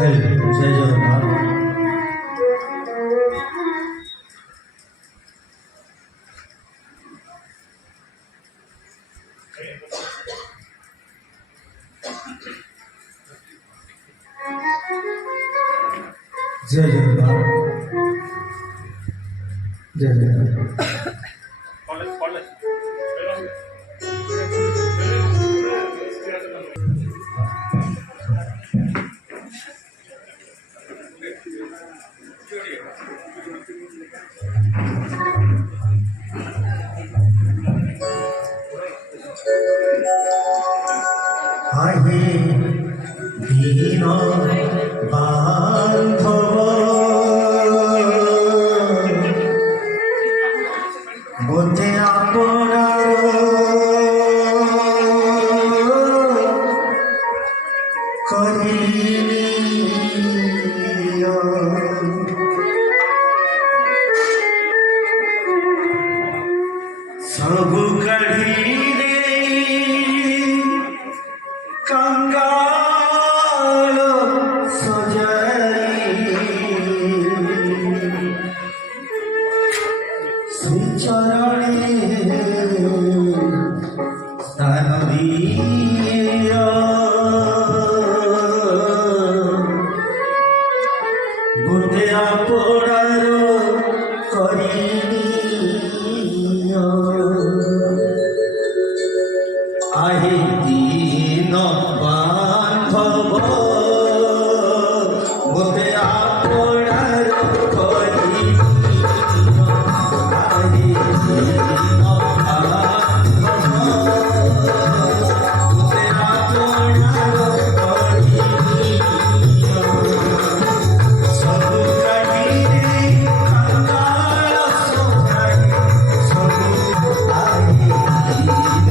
जय जगन्नाथ। जय जगन्नाथ। जय जगन्नाथ। आहे दीन बांधव बोधे आपनार करिनियो सब कढ़ी कंगाल सजाई श्रीचरणे स्थान दिया बुद्धे आपनार करिनियो आहे दीन बांधव बोधे आपनार करिनियो आहे दीन बांधव बोधे आपनार करिनियो सब कढ़ी कंगाल सजाई सब आहे दीन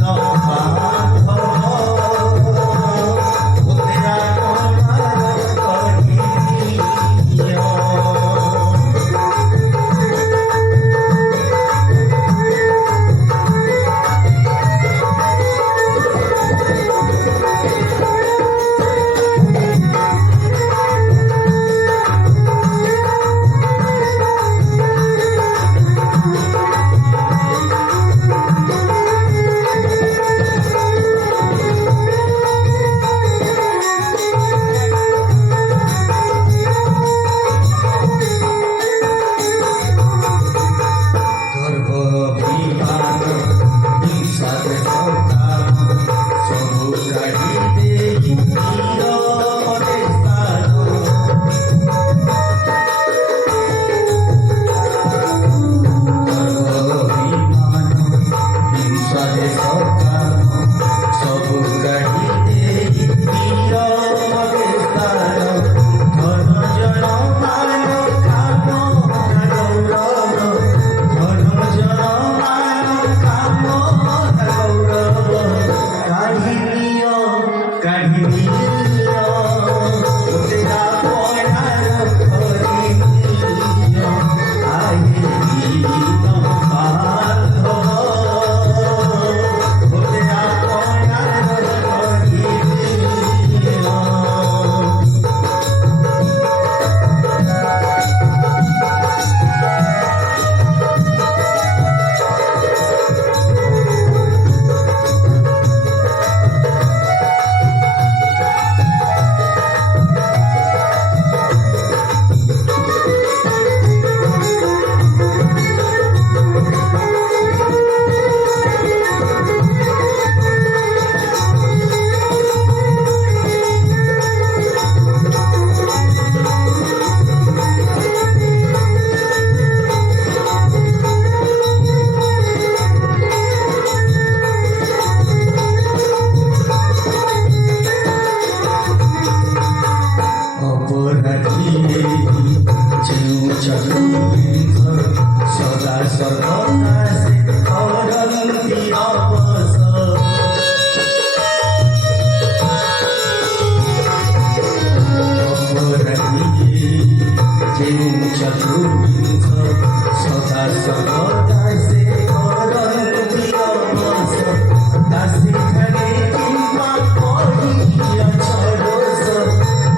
सदा सर्वदा से करन्ति अवस चतुर्विंश सदा सर्वदा से करन्ति अवस दासी घरे किंवा कोई अक्षरस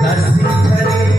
दासी घरे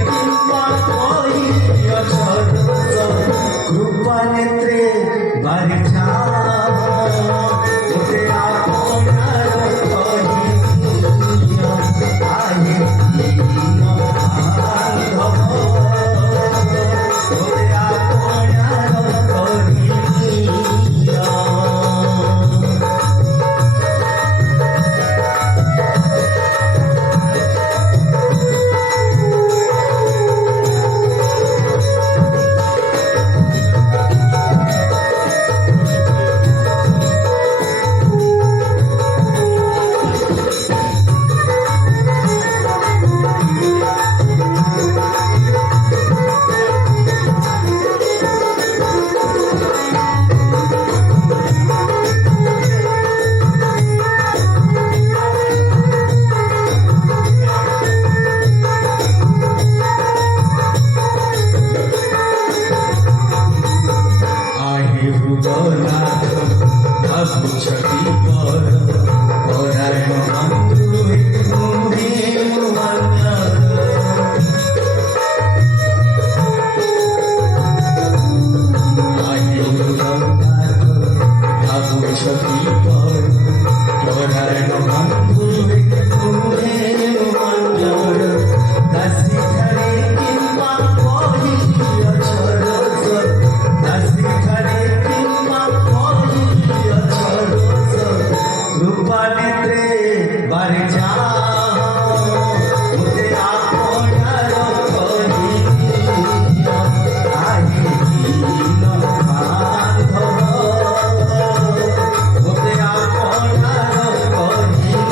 শরণ বন্ধু তুমি মঞ্জর দাসী ঠারে কিংবা কহিয়া ছড়স দাসী ঠারে কিংবা কহিয়া ছড়স রূপালিতে বাড়ি যা ওতে আপনার কহিয়া আহিল মাধব ওতে আপনার কহিয়া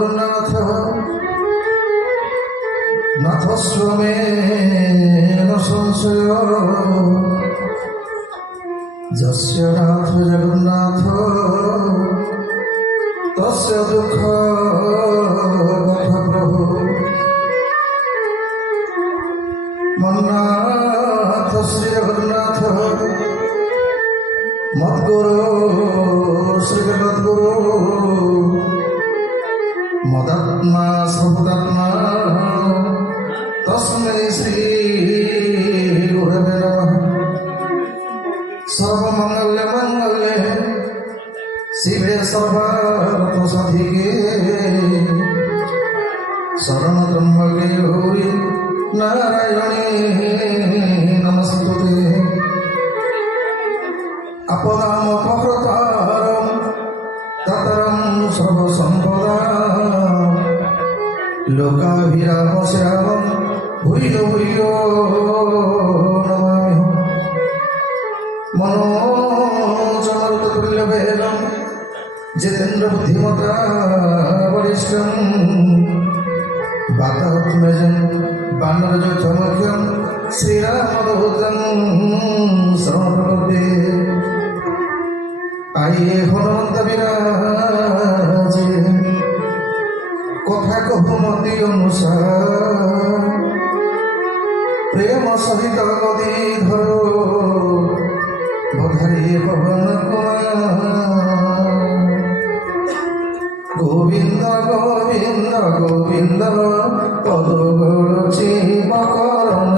জগন্নাথ নাথস্বমেন সংশয় যস্য নাথ জগন্নাথ তস্য দুঃখ প্রভু মন্নাথ শ্রী জগন্নাথ মদ্গুরু শ্রী জগদ্গুরু মদাত্মা সর্বদাত্মা তস্मै শ্রী গুরবে নমঃ। সর্বমঙ্গলে মঙ্গলে শিবে সর্বার্থ সাধিকে শরণ ত্রম্বকে গৌরী নারায়ণী নমস্তুতে। আপদাম প্রকৃতারম ততরম সর্বসম্পদাম লোকাভিরাম শ্যামম ভূয়ো ভূয়ো নমামি। মনোজমরুততুল্যবেদম জিতেন্দ্র বুদ্ধিমতা বরিষ্ঠম বাতাত্মজম বানরযথমখ্যম শ্রীরামদূতম শরণপ্রপদ্যে। আইয়ে হনুমন্ত বিরাজে কথা কহু মতি অনুসার প্রেম সহিত নদী ধর বধারি পবন কুমার। গোবিন্দ গোবিন্দ গোবিন্দ পদ গড়ছি মকরণ।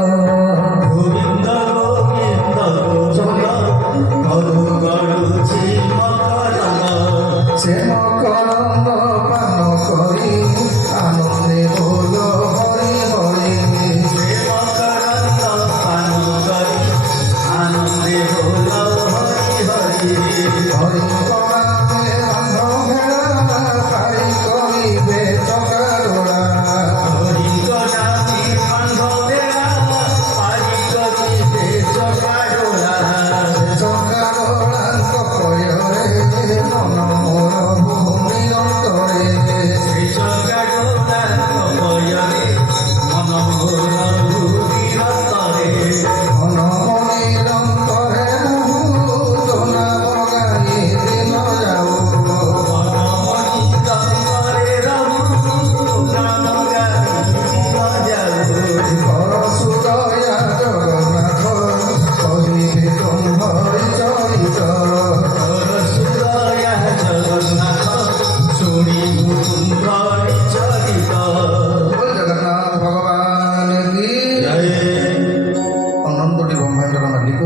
গোবিন্দ গোবিন্দ গোবিন্দ পদ গড়ুছি মকরণ। সে মকরন্দ পান করি আনন্দে বল হরি হরি। সে মকরন্দ পান করি আনন্দে বল হরি হরি। হরি করাতে অন্ধ ভেড়া পারি করিবে চকারোড়া। হরি গণাতি বান্ধবেরা পারি করিবে চকাডোলা। চকারোড়াঙ্ক পয়রে মন মোর ভূমি অন্তরে। সেই চকাডোলা কবয়রে মন মোর ভূমির তরে। মন মনির অন্তরে মুহূর্ত নাম গাই দিন যাও। মনমণি তন্তরে রহু নাম গাই দিন যাও। কর সুদয়া জগন্নাথ কহিবে তোমারি চরিত। সুদয়া জগন্নাথ শুনিবু তুম্ভর চরিত। বল জগন্নাথ ভগবান কি জয়। ଅନନ୍ତଟି ବ୍ରହ୍ମାଣ୍ଡର ମାଲିକ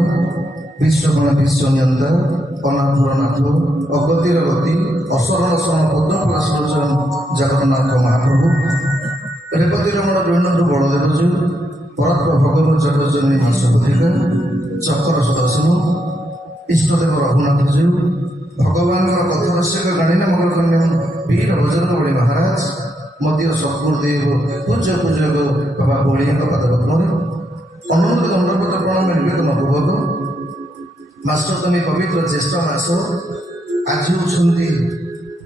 ବିଶ୍ୱଗୁଣ ବିଶ୍ୱ ନିୟନ୍ତା ଅନାଥୁରନାଥ ଅଗତିର ଗତି ଅସରଣ ଶରଣ ପଦ୍ମଫୁଲ ସରୋଜନ ଜଗନ୍ନାଥ ମହାପ୍ରଭୁ ରେବତୀ ରମଣ ଦୈନନ୍ଦ ବଳଦେବ ଜୀଉ ପରାତ୍ମ ଭଗବ ଜଗଜନୀ ଭାଷପତିକା ଚକ୍ର ସୁଦର୍ଶନ ଇଷ୍ଟଦେବ ରଘୁନାଥ ଜୀଉ ଭଗବାନଙ୍କର କଥା ରସିକ ଗାଣିନା ମଙ୍ଗଳ କନ୍ୟା ବୀର ବଜରଙ୍ଗବଳି ମହାରାଜ ମନ୍ଦିର ସଦ୍ଗୁରୁଦେବ ପୂଜ୍ୟ ପୂଜକ ବାବା ବଳିଆଙ୍କ ପାଦପଦ୍ମରେ ଅନନ୍ତ ଦଣ୍ଡପତ ପ୍ରଣମେ ନିବେଦନ ପୂର୍ବକ ମାଷ୍ଟର ତୁମେ ପବିତ୍ର ଜ୍ୟେଷ୍ଠ ମାସ ଆଜି ହେଉଛନ୍ତି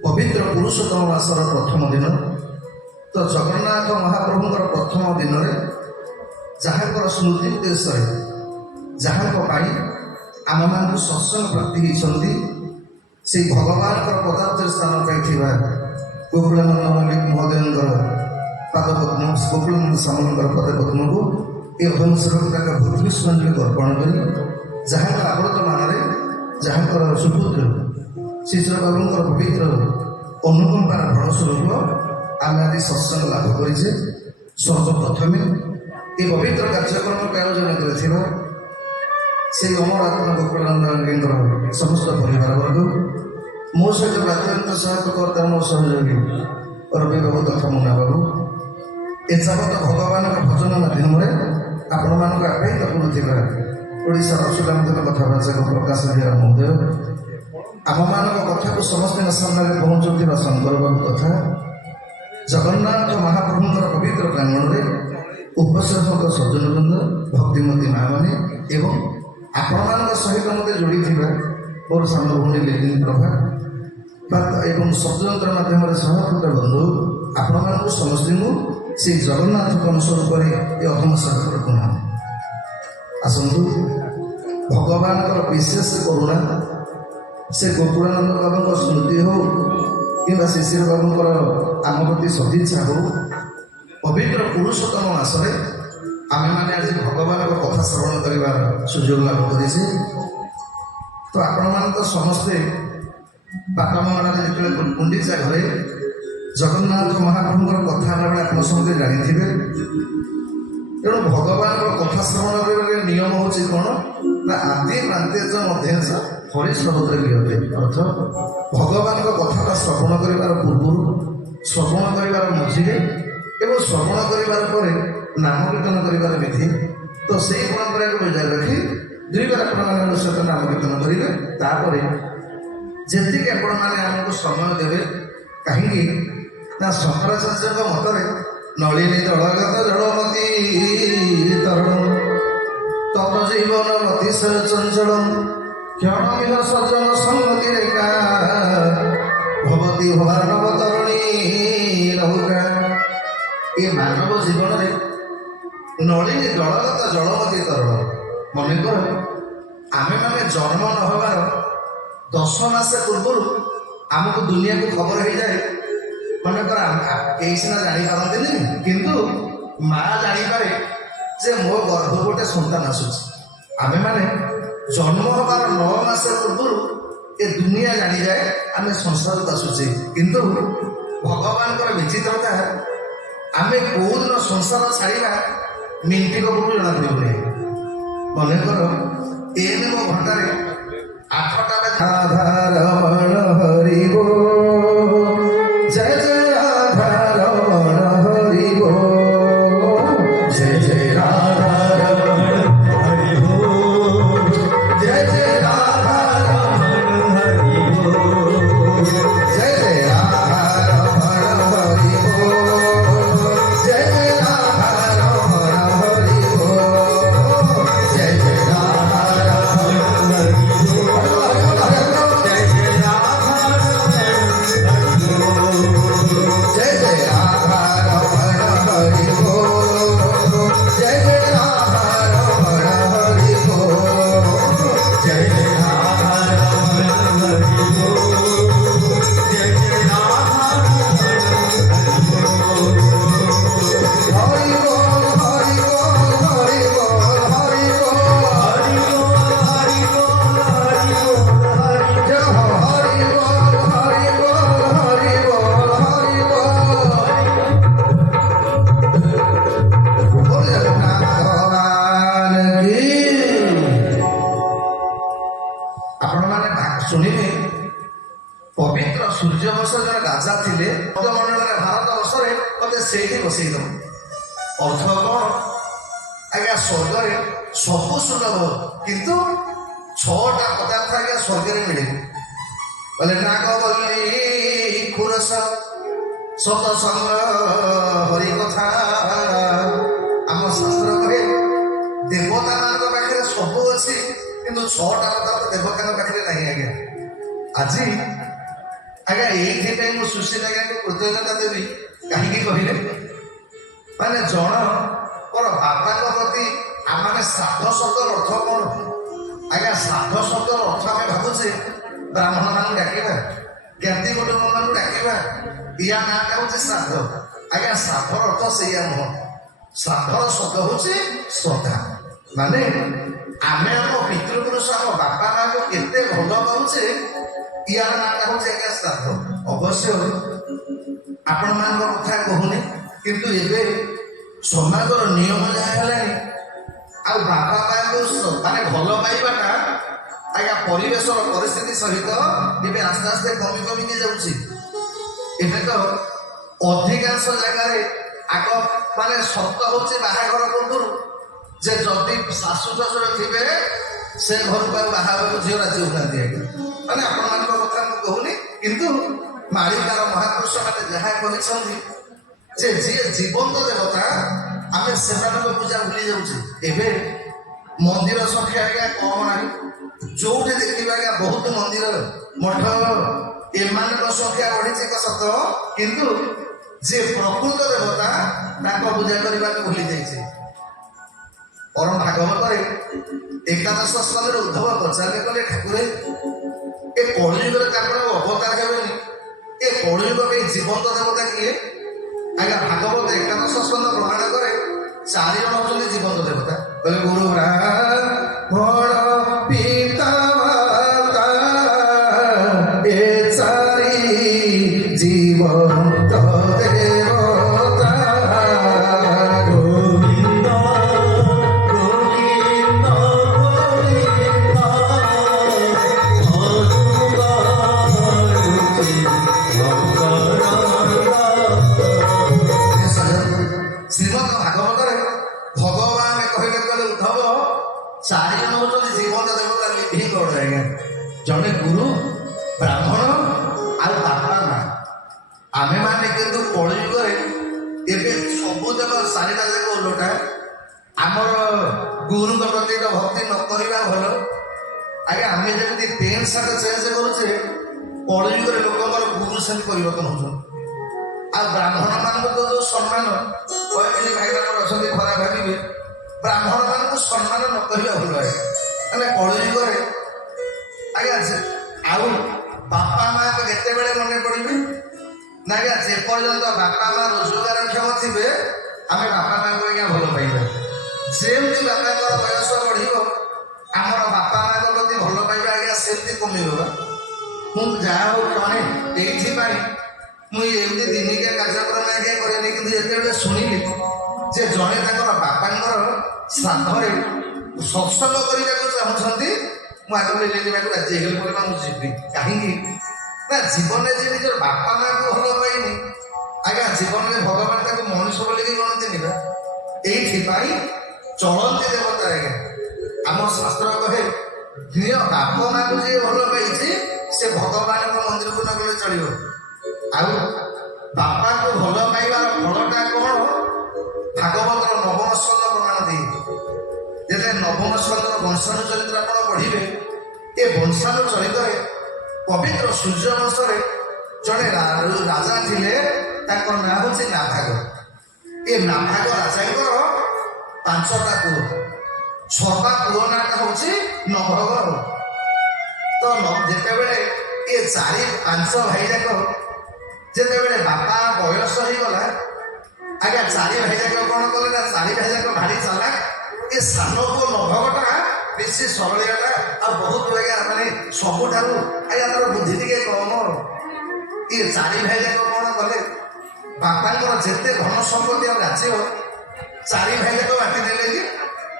ପବିତ୍ର ପୁରୁଷୋତ୍ତମ ମାସର ପ୍ରଥମ ଦିନ। ତ ଜଗନ୍ନାଥ ମହାପ୍ରଭୁଙ୍କର ପ୍ରଥମ ଦିନରେ ଯାହାଙ୍କର ସ୍ମୃତି ଉଦ୍ଦେଶ୍ୟରେ ଯାହାଙ୍କ ପାଇଁ ଆମମାନଙ୍କୁ ସତ୍ସଙ୍ଗ ପ୍ରାପ୍ତି ହେଇଛନ୍ତି ସେଇ ଭଗବାନଙ୍କର ପଦାର୍ଥରେ ସ୍ଥାନ ପାଇଥିବା ଗୋକୁଳାନନ୍ଦ ମଲ୍ଲିକ ମହୋଦୟଙ୍କର ପାଦପଦ୍ମ ଗୋକୁଳାନନ୍ଦ ସାମନ୍ତଙ୍କର ପଦପଦ୍ମକୁ ଏ ଅଧଂସର ତାଙ୍କ ଭୂତୃଷ୍ଣାଞ୍ଜଳିକୁ ଅର୍ପଣ କରି ଯାହାଙ୍କ ଆବ୍ରତ ମାନରେ ଯାହାଙ୍କର ସୁପୁତ୍ର ଶିଶୁର ବାବୁଙ୍କର ପବିତ୍ର ଅନୁକମ୍ପାର ଫଳ ସ୍ୱରୂପ ଆମେ ଆଜି ସତ୍ସଙ୍ଗ ଲାଭ କରିଛେ। ସର୍ବପ୍ରଥମେ ଏ ପବିତ୍ର କାର୍ଯ୍ୟକ୍ରମକୁ ଆୟୋଜନ କରିଥିବା ସେଇ ଅମର ଆତ୍ମା ଗୋକୁଳାନନ୍ଦଙ୍କର ସମସ୍ତ ପରିବାରବର୍ଗ ମୋ ସହିତ ପ୍ରାଥମିକ ସହାୟକ କର୍ତ୍ତା ମୋ ସହଯୋଗୀ ରବି ବାବୁ ତଥା ମୁନା ବାବୁ ଏଯାବତ ଭଗବାନଙ୍କ ଭଜନ ମାଧ୍ୟମରେ ଆପଣମାନଙ୍କୁ ଆପ୍ୟାୟିତ କରୁଥିବା ଓଡ଼ିଶାର ଅସୁରାମଧନ କଥାବାଚକ ପ୍ରକାଶ ବେହେରା ମହୋଦୟ ଆମମାନଙ୍କ କଥାକୁ ସମସ୍ତଙ୍କ ସାମ୍ନାରେ ପହଞ୍ଚୁଥିବା ଶଙ୍କର ବାବୁ ତଥା ଜଗନ୍ନାଥ ମହାପ୍ରଭୁଙ୍କର ପବିତ୍ର ପ୍ରାଙ୍ଗଣରେ ଉପସ୍ଥିତ ସଜ୍ଜନବୃନ୍ଦ ଭକ୍ତିମତୀ ମାଆମାନେ ଏବଂ ଆପଣମାନଙ୍କ ସହିତ ମୋତେ ଯୋଡ଼ିଥିବା ମୋର ସାନ ଭଉଣୀ ଲିଲିନ ପ୍ରଭା ଏବଂ ଷଡ଼ଯନ୍ତ୍ର ମାଧ୍ୟମରେ ସହକୃତ ବନ୍ଧୁ ଆପଣମାନଙ୍କୁ ସମସ୍ତଙ୍କୁ ସେଇ ଜଗନ୍ନାଥଙ୍କ ଅନୁସ୍ୱରୂପରେ ଏ ଅଧମ ସାଗର ପ୍ରଣାମ। ଆସନ୍ତୁ, ଭଗବାନଙ୍କର ବିଶେଷ କରୁଣା ସେ ଗୋକୁଳାନନ୍ଦ ବାବୁଙ୍କ ସ୍ମୃତି ହଉ କିମ୍ବା ଶିଶିର ବାବୁଙ୍କର ଆମ ପ୍ରତି ସଦିଚ୍ଛା ହଉ, ପବିତ୍ର ପୁରୁଷୋତ୍ତମ ମାସରେ ଆମେମାନେ ଆଜି ଭଗବାନଙ୍କ କଥା ଶ୍ରବଣ କରିବାର ସୁଯୋଗ ଲାଭ କରିଛେ। ତ ଆପଣମାନେ ତ ସମସ୍ତେ ବାଟ ମଙ୍ଗଳାରେ ଯେତେବେଳେ ଗୁଣ୍ଡିଚା ଘରେ ଜଗନ୍ନାଥ ମହାପ୍ରଭୁଙ୍କର କଥା ହେଲା ବେଳେ ଆପଣ ସମସ୍ତେ ଜାଣିଥିବେ। ତେଣୁ ଭଗବାନଙ୍କର କଥା ଶ୍ରବଣ କରିବାର ନିୟମ ହେଉଛି କ'ଣ ନା ଆଦି ପ୍ରାନ୍ତେଜ ମଧ୍ୟେଶ ହରିଶ୍ରବଦ୍ରେ ବିହତେ। ଅର୍ଥ ଭଗବାନଙ୍କ କଥାଟା ଶ୍ରବଣ କରିବାର ପୂର୍ବରୁ, ଶ୍ରବଣ କରିବାର ମଝିରେ ଏବଂ ଶ୍ରବଣ କରିବାର ପରେ ନାମ କୀର୍ତ୍ତନ କରିବାର ବିଧି। ତ ସେଇ ପରମ୍ପରାକୁ ବଜାୟ ରଖି ଦୁଇବାର ଆପଣମାନଙ୍କ ସହିତ ନାମ କୀର୍ତ୍ତନ କରିବେ। ତାପରେ ଯେତିକି ଆପଣମାନେ ଆମକୁ ସମୟ ଦେବେ, କାହିଁକି ନା ଶଙ୍କରାଚାର୍ଯ୍ୟଙ୍କ ମତରେ ନଳିନୀ ଦଳଗତ ଜଳମତି ତରୁଣ ତତ ଜୀବନ ଅତିଶୟ ଚଞ୍ଚଳ କ୍ଷଣମିହ ସଜନ ସଂଗତି ରେଖା ଭବତୀ ଭବାନବ ତରୁଣୀ ରହୁକା। ଏ ମାନବ ଜୀବନରେ ନଳିନୀ ଦଳଗତ ଜଳମତି ତରୁଣ। ମନେକର ଆମେମାନେ ଜନ୍ମ ନ ହେବାର 10 ମାସ ପୂର୍ବରୁ ଆମକୁ ଦୁନିଆକୁ ଖବର ହେଇଯାଏ। ମନେକର କେହି ସିନା ଜାଣିପାରନ୍ତିନି, କିନ୍ତୁ ମା ଜାଣିପାରେ ଯେ ମୋ ଗର୍ଭ ଗୋଟେ ସନ୍ତାନ ଆସୁଛି। ଆମେମାନେ ଜନ୍ମ ହେବାର 9 ମାସ ପୂର୍ବରୁ ଏ ଦୁନିଆ ଜାଣିଯାଏ ଆମେ ସଂସାରକୁ ଆସୁଛେ। କିନ୍ତୁ ଭଗବାନଙ୍କର ବିଚିତ୍ରତା, ଆମେ କୋଉଦିନ ସଂସାର ଛାଡ଼ିବା ମିନିଟ ପୂର୍ବରୁ ଜଣାପଡ଼ିବନି। ମନେକର ଏନେ ମୋ ଘଣ୍ଟାରେ 8ଟା ରାଧାରମଣ ହରିବ ଜୟ ଜୟ ରାଧାରମଣ ହରିବ ଜୟ ଜୟ ରାଧାରମଣ हरि बोल, ଜୟ ଜୟ ରାଧାରମଣ हरि बोल, ଜୟ ଜୟ ରାଧାରମଣ ହରିବ ଜୟ ଜୟ ରାଧାରମଣ ହରିବ ଜୟ ଜୟ ରାଧାରମଣ जय जय राधा रमण हरि बोल जय जय राधा रमण हरि बोल जय जय राधा रमण हरि बोल, जय जय राधा हरि बोल हरि बोल हरि बोल हरि बोल हरि बोल, हरि बोल, हरि बोल, हरि जय हो हरि बोल हरि बोल हरि बोल हरि बोल बोल जगन्नाथ भगवान की। ଆପଣମାନେ ଶୁଣିବେ, ପବିତ୍ର ସୂର୍ଯ୍ୟବଂଶ ଜଣେ ରାଜା ଥିଲେ ମଣ୍ଡଳରେ ଭାରତ ବର୍ଷରେ, ମତେ ସେଇଠି ବସେଇଦେବ। ଅର୍ଥ କ'ଣ? ଆଜ୍ଞା ସ୍ୱର୍ଗରେ ସବୁ ସୁଲଭ, କିନ୍ତୁ 6ଟା ପଦାର୍ଥ ଆଜ୍ଞା ସ୍ୱର୍ଗରେ ମିଳେ। ବୋଲେ ନାଗବଲ୍ଲୀ ଖୁରସ ସତସଙ୍ଗ ହରି କଥା। ଆମ ଶାସ୍ତ୍ର କହେ ଦେବତାମାନଙ୍କ ପାଖରେ ସବୁ ଅଛି, କିନ୍ତୁ 6ଟା ପଦାର୍ଥ ଦେବତାଙ୍କ ପାଖରେ ନାହିଁ। ଆଜ୍ଞା ଆଜି ଆଜ୍ଞା ଏଇଥିପାଇଁ ମୁଁ ସୁଶୀଲ ଆଜ୍ଞାଙ୍କୁ କୃତଜ୍ଞତା ଦେବି। କାହିଁକି କହିଲେ, ମାନେ ଜଣଙ୍କର ବାପାଙ୍କ ପ୍ରତି ଆମେ ଶ୍ରାଦ୍ଧ ଶବ୍ଦର ଅର୍ଥ କ'ଣ? ଆଜ୍ଞା ଶ୍ରାଦ୍ଧ ଶବ୍ଦର ଅର୍ଥ ଆମେ ଭାବୁଛେ ବ୍ରାହ୍ମଣ ମାନଙ୍କୁ ଡାକିବା, ଜ୍ଞାତି କୁଟୁମ୍ବ ମାନଙ୍କୁ ଡାକିବା, ୟା ନାଁଟା ହଉଛି ଶ୍ରାଦ୍ଧ। ଆଜ୍ଞା ଶ୍ରାଦ୍ଧର ଅର୍ଥ ସେଇଆ ନୁହଁ। ଶ୍ରାଦ୍ଧର ଶବ୍ଦ ହଉଛି ଶ୍ରଦ୍ଧା। ମାନେ ଆମେ ଆମ ପିତୃପୁରୁଷ ଆମ ବାପା ମାଙ୍କୁ କେତେ ଭଲ ପାଉଛେ, ୟା ନାଁଟା ହଉଛି ଆଜ୍ଞା ଶ୍ରାଦ୍ଧ। ଅବଶ୍ୟ ଆପଣମାନଙ୍କ କଥା କହୁନି, କିନ୍ତୁ ଏବେ ସମାଜର ନିୟମ ଯାହା ହେଲାଣି, ଆଉ ବାପା ମାଙ୍କୁ ମାନେ ଭଲ ପାଇବାଟା ଆଜ୍ଞା ପରିବେଶର ପରିସ୍ଥିତି ସହିତ ଏବେ ଆସ୍ତେ ଆସ୍ତେ କମି କମିକି ଯାଉଛି। ଏବେ ତ ଅଧିକାଂଶ ଜାଗାରେ ଆଗ ମାନେ ସତ ହଉଛି ବାହାଘର ପୂର୍ବରୁ ଯେ ଯଦି ଶାଶୁ ଶ୍ୱଶୁର ଥିବେ ସେ ଘରକୁ ଆଉ ବାହା ହେବାକୁ ଝିଅ ରାଜି ହଉନାହାନ୍ତି। ଆଜ୍ଞା ମାନେ ଆପଣମାନଙ୍କ କଥା ମୁଁ କହୁନି, କିନ୍ତୁ ମାଳିକାର ମହାପୁରୁଷ ମାନେ ଯାହା କହିଛନ୍ତି ଯେ ଯିଏ ଜୀବନ୍ତ ଦେବତା ଆମେ ସେମାନଙ୍କ ପୂଜା ଭୁଲି ଯାଉଛେ। ଏବେ ମନ୍ଦିର ସଂଖ୍ୟା ଆଜ୍ଞା କମ୍ ନାହିଁ, ଯୋଉଠି ଦେଖିବା ଆଜ୍ଞା ବହୁତ ମନ୍ଦିର ମଠ, ଏମାନଙ୍କ ସଂଖ୍ୟା ବଢିଛି ଏକ ସତ, କିନ୍ତୁ ଯେ ପ୍ରକୃତ ଦେବତା ତାଙ୍କ ପୂଜା କରିବାକୁ ଭୁଲି ଯାଇଛି। ପରମ ଭାଗବତରେ ଏକାଦଶ ସ୍କନ୍ଧରେ ଉଦ୍ଧବ ପଚାରିଲେ, କହିଲେ ଠାକୁରେ ଏ କଳିଯୁଗରେ ଆପଣ ଅବତାର ହେବେନି, ଏ କଳିଯୁଗ ପାଇଁ ଜୀବନ୍ତ ଦେବତା କିଏ? ଆଜ୍ଞା ଭାଗବତ ଏକାଦଶ ସ୍କନ୍ଧ ପ୍ରମାଣ କରେ 4 ଜଣ ହଉଛନ୍ତି ଜୀବନ୍ତ ଦେବତା। କହିଲେ ଗୁରୁ ବ୍ରାହ୍ମଣ ପିତା ମାତା ଏ 4 ଜୀବନ୍ତ ଦେବତା। ଗୋବିନ୍ଦ ଗୋବିନ୍ଦ ଗୋବିନ୍ଦ ଶ୍ରୀମଦ ଭାଗବତରେ ଭଗବାନ କହିଲେ, କହିଲେ ଉଦ୍ଧବ 4 ଜଣ ହଉଛନ୍ତି ଜୀବନ୍ତ ଦେବତା ଲିଭିଂ ଗଡ୍। ଆଜ୍ଞା ଜଣେ ଗୁରୁ, ବ୍ରାହ୍ମଣ ଆଉ ବାପା ମା। ଆମେମାନେ କିନ୍ତୁ କଳିଯୁଗରେ ଏବେ ସବୁ ଯାକ 4ଟା ଯାକ ଓଲଟା। ଆମର ଗୁରୁଙ୍କ ପ୍ରତି ଭକ୍ତି ନ କରିବା ଭଲ। ଆଜ୍ଞା ଆମେ ଯେମିତି ପେଣ୍ଟ ସାର୍ଟ ଚେଞ୍ଜ କରୁଛେ, କଳିଯୁଗରେ ଲୋକଙ୍କର ଗୁରୁ ସେମିତି ପରିବର୍ତ୍ତନ ହଉଛନ୍ତି। ଆଉ ବ୍ରାହ୍ମଣ ମାନଙ୍କୁ ତ ଯୋଉ ସମ୍ମାନ, କହିବେନି ଭାଇ ଆମର ଅଛନ୍ତି ଖରାପ ଭାବିବେ, ବ୍ରାହ୍ମଣ ମାନଙ୍କୁ ସମ୍ମାନ ନ କରିବା ଭଲ। ମାନେ କଳିଯୁଗରେ ଆଜ୍ଞା ଆଉ ବାପା ମା କେତେବେଳେ ମନେ ପଡିବେ ନା? ଆଜ୍ଞା ଯେପର୍ଯ୍ୟନ୍ତ ବାପା ମା ରୋଜଗାରକ୍ଷମ ଥିବେ ଆମେ ବାପା ମାଙ୍କୁ ଆଜ୍ଞା ଭଲ ପାଇବା। ଯେମିତି ବାପାଙ୍କର ବୟସ ବଢିବ ଆମର ବାପା ମାଙ୍କ ପ୍ରତି ଭଲ ପାଇବା ଆଜ୍ଞା ସେମିତି କମିବ। ମୁଁ ଯାହା ହଉ ମାନେ ଏଇଥିପାଇଁ ମୁଁ ଏମିତି ଦିନିକିଆ କାର୍ଯ୍ୟକ୍ରମ ଆଜ୍ଞା କରେନି, କିନ୍ତୁ ଯେତେବେଳେ ଶୁଣିଲି ଯେ ଜଣେ ତାଙ୍କର ବାପାଙ୍କର ଶ୍ରାଦ୍ଧରେ ସତ୍ସଙ୍ଗ କରିବାକୁ ଚାହୁଁଛନ୍ତି, ମୁଁ ଆଗ ଯିବାକୁ ରାଜି ହେଇଗଲି। ବୋଲି ମୁଁ ଯିବି। କାହିଁକି ନା ଜୀବନରେ ଯେ ନିଜର ବାପା ମାଙ୍କୁ ଭଲ ପାଇନି, ଆଜ୍ଞା ଜୀବନରେ ଭଗବାନ ତାକୁ ମଣିଷ ବୋଲିକି ଗଣନ୍ତିନି ବା। ଏଇଥିପାଇଁ ଚଳନ୍ତି ଦେବତା। ଆଜ୍ଞା ଆମ ଶାସ୍ତ୍ର କହେ, ନିଜ ବାପା ମାଙ୍କୁ ଯିଏ ଭଲ ପାଇଛି ସେ ଭଗବାନଙ୍କ ମନ୍ଦିରକୁ ନ ଗଲେ ଚଳିବ। ଆଉ ବାପାଙ୍କୁ ଭଲ ପାଇବାର ଫଳଟା କଣ? ଭାଗବତର ନବମ ସ୍କନ୍ଧ ପ୍ରମାଣ ଦିଏ। ଯେତେବେଳେ ନବମ ସ୍କନ୍ଧର ବଂଶାଣୁ ଚରିତ୍ର ଆପଣ ପଢିବେ, ଏ ବଂଶାଣୁ ଚରିତ୍ରରେ ପବିତ୍ର ସୂର୍ଯ୍ୟ ବଂଶରେ ଜଣେ ରାଜା ଥିଲେ, ତାଙ୍କ ନାଁ ହଉଛି ନାଭାଗ। ଏ ନାଭାଗ ରାଜାଙ୍କର 5ଟା ପୁଅ, 6ଟା ପୁଅ ନାଁଟା ହଉଛି ନଭଗ। ତ ଯେତେବେଳେ ଏ 4-5 ଭାଇ ଯାକ ଯେତେବେଳେ ବାପା ବୟସ ହେଇଗଲା, ଆଜ୍ଞା 4 ଭାଇ ଯାକ କଣ କଲେ ନା, 4 ଭାଇ ଯାକ ଭାରି ଚାଲାକ। ଏ ସାନ ପୁଅ ନଭଗଟା ବେଶୀ ସରଳିଆଟା ଆଉ ବହୁତ ଆଜ୍ଞା ମାନେ ସବୁଠାରୁ ଆଜ୍ଞା ତାର ବୁଦ୍ଧି ଟିକେ କମ। ଏ 4 ଭାଇ ଯାକ କଣ କଲେ, ବାପାଙ୍କର ଯେତେ ଧନ ସମ୍ପତ୍ତି ଆଉ ରାଜ୍ୟ 4 ଭାଇ ଯାକ ବାଟି ଦେଲେ କି,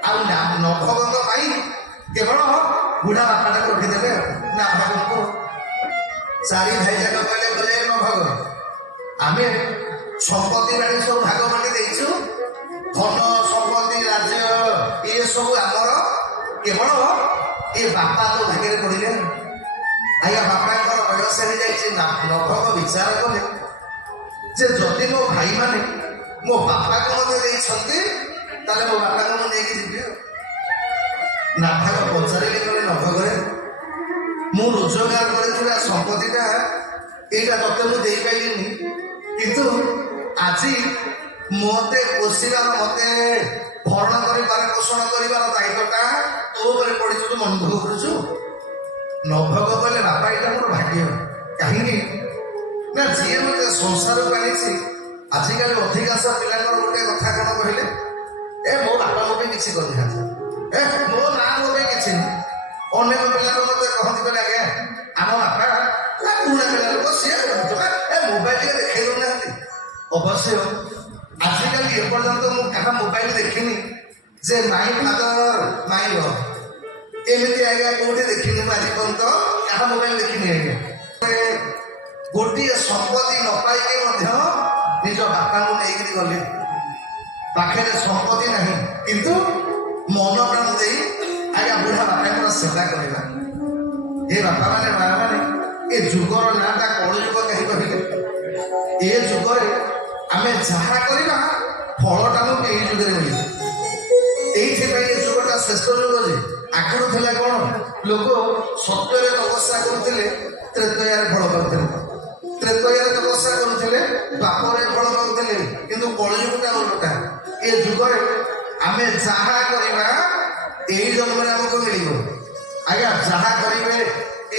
ଆଉ ନଭଗଙ୍କ ପାଇଁ କେବଳ ବୁଢା ବାପାଟାକୁ ରଖିଦେଲେ। ନାଭାଗଙ୍କୁ 4 ଭାଇ ଯାକ କହିଲେ, କହିଲେ ନଭଗ ଆମେ ସମ୍ପତ୍ତି ବାଣୀ ସବୁ ଭାଗ ବାଣ୍ଟି ଦେଇଛୁ, ଧନ ସମ୍ପତ୍ତି ରାଜ୍ୟ ଇଏ ସବୁ ଆମର, କେବଳ ଏ ବାପା ତ ଭାଗରେ ପଡିଲେ। ଆଜ୍ଞା ବାପାଙ୍କର ବୟସ ହେଇଯାଇଛି। ନଭଗ ବିଚାର କଲେ ଯେ ଯଦି ମୋ ଭାଇମାନେ ମୋ ବାପାକୁ ମୋତେ ଦେଇଛନ୍ତି, ତାହେଲେ ମୋ ବାପାକୁ ମୁଁ ନେଇକି ଯିବି। ନାଭାଗ ପଚାରିଲେ, କହିଲେ ନଭଗରେ ମୁଁ ରୋଜଗାର କରିଥିବା ସମ୍ପତ୍ତିଟା ଏଇଟା ତତେ ମୁଁ ଦେଇପାରିଲିନି, କିନ୍ତୁ ଆଜି ମତେ ପୋଷିବାର, ମତେ ଭରଣ କରିବାର, ପୋଷଣ କରିବାର ଦାୟିତ୍ୱଟା ତୋ ଉପରେ ପଡିଛୁ, ତୁ ମନ ଦୁଃଖ କରୁଛୁ। ନଭଗ କହିଲେ, ବାପା ଏଇଟା ମୋର ଭାଗ୍ୟ। କାହିଁକି ନା ଯିଏ ମତେ ସଂସାରକୁ ଆଣିଛି, ଆଜିକାଲି ଅଧିକାଂଶ ପିଲାଙ୍କର ଗୋଟେ କଥା କଣ କହିଲେ, ଏ ମୋ ବାପା ମୋ ପାଇଁ କିଛି କରିଥାନ୍ତି, ଏ ମୋ ନାଁ ମୋ ପାଇଁ କିଛି ନାହିଁ। ଅନେକ ପିଲା ମତେ କହନ୍ତି, କହିଲେ ଆଜ୍ଞା ଆମ ବାପା ପୁରୁଣା ପିଲା ଲୋକ, ସିଏ ମୋବାଇଲ ଟିକେ ଦେଖେଇ ଦଉନାହାନ୍ତି। ଅବଶ୍ୟ ଆଜିକାଲି ଏପର୍ଯ୍ୟନ୍ତ ମୁଁ କାହା ମୋବାଇଲ ଦେଖିନି ଯେ ମାଇ ଫାଦର ମାଇ ଲଭ୍, ଏମିତି ଆଜ୍ଞା କୋଉଠି ଦେଖିନି। ମୁଁ ଆଜି ପର୍ଯ୍ୟନ୍ତ କାହା ମୋବାଇଲ ଦେଖିନି। ଆଜ୍ଞା ଗୋଟିଏ ସମ୍ପତ୍ତି ନ ପାଇକି ମଧ୍ୟ ନିଜ ବାପାଙ୍କୁ ନେଇକିରି ଗଲେ, ପାଖରେ ସମ୍ପତ୍ତି ନାହିଁ କିନ୍ତୁ ମନ ପ୍ରାଣ ଦେଇ ଆଜ୍ଞା ବୁଢା ବାପାଙ୍କର ସେବା କରିବା। ଏ ବାପା ମାନେ ମା ମାନେ, ଏ ଯୁଗର ନାଁଟା କଳିଯୁଗ କାହିଁ କହିଲେ? ଏ ଯୁଗରେ ଆମେ ଯାହା କରିବା ଫଳଟା ମୁଁ ଏଇ ଯୁଗରେ ମିଳିବ। ଏଇଥିପାଇଁ ଏ ଯୁଗଟା ଶ୍ରେଷ୍ଠ ଯୁଗ। ଯେ ଆଗରୁ ଥିଲା କଣ, ଲୋକ ସତ୍ୟରେ ତପସ୍ୟା କରୁଥିଲେ, ତ୍ରେତୟାରେ ଫଳ ପାଉଥିଲେ। ତ୍ରେତୟାରେ ତପସ୍ୟା କରୁଥିଲେ, ଦ୍ୱାପରରେ ଫଳ ଏ ଯୁଗରେ ଆମେ ଯାହା କରିବା ଏହି ଜନ୍ମରେ ଆମକୁ ମିଳିବ। ଆଜ୍ଞା ଯାହା କରିବେ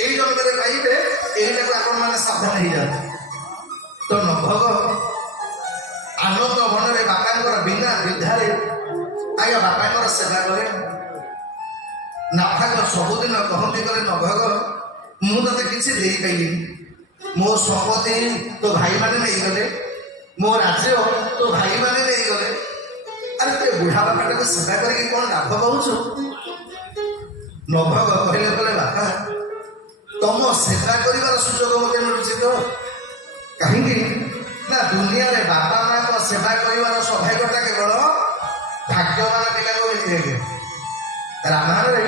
ଏଇ ଜନ୍ମରେ ପାଇବେ, ଏଇଟାକୁ ଆପଣମାନେ ସାବଧାନ ହେଇଯାଆନ୍ତି। ତ ନଭଗ ଆନନ୍ଦ ମନରେ ବାପାଙ୍କର ବିନା ବିଧାରେ ଆଜ୍ଞା ବାପାଙ୍କର ସେବା କରେ। ନାଭାଗ ସବୁଦିନ କହନ୍ତି କରେ ନଭଗ ମୁଁ ତତେ କିଛି ଦେଇପାରିଲିନି, ମୋ ସମ୍ପତ୍ତି ତୋ ଭାଇମାନେ ନେଇଗଲେ, ମୋ ରାଜ୍ୟ ତୋ ଭାଇମାନେ ନେଇଗଲେ, ଆରେ ତୁ ବୁଢା ବାପାଟାକୁ ସେବା କରିକି କଣ ଲାଭ ପାଉଛୁ? ନଭଗ କହିଲେ କଲେ ବାପା ତମ ସେବା କରିବାର ସୁଯୋଗ ମୋତେ ମିଳୁଛି ତ? କାହିଁକି ନା ଦୁନିଆରେ ବାପା ମାଙ୍କ ସେବା କରିବାର ସୌଭାଗ୍ୟଟା କେବଳ ଭାଗ୍ୟବାନ ପିଲାଙ୍କୁ ମିଳିଯାଏ। ରାମାୟଣରେ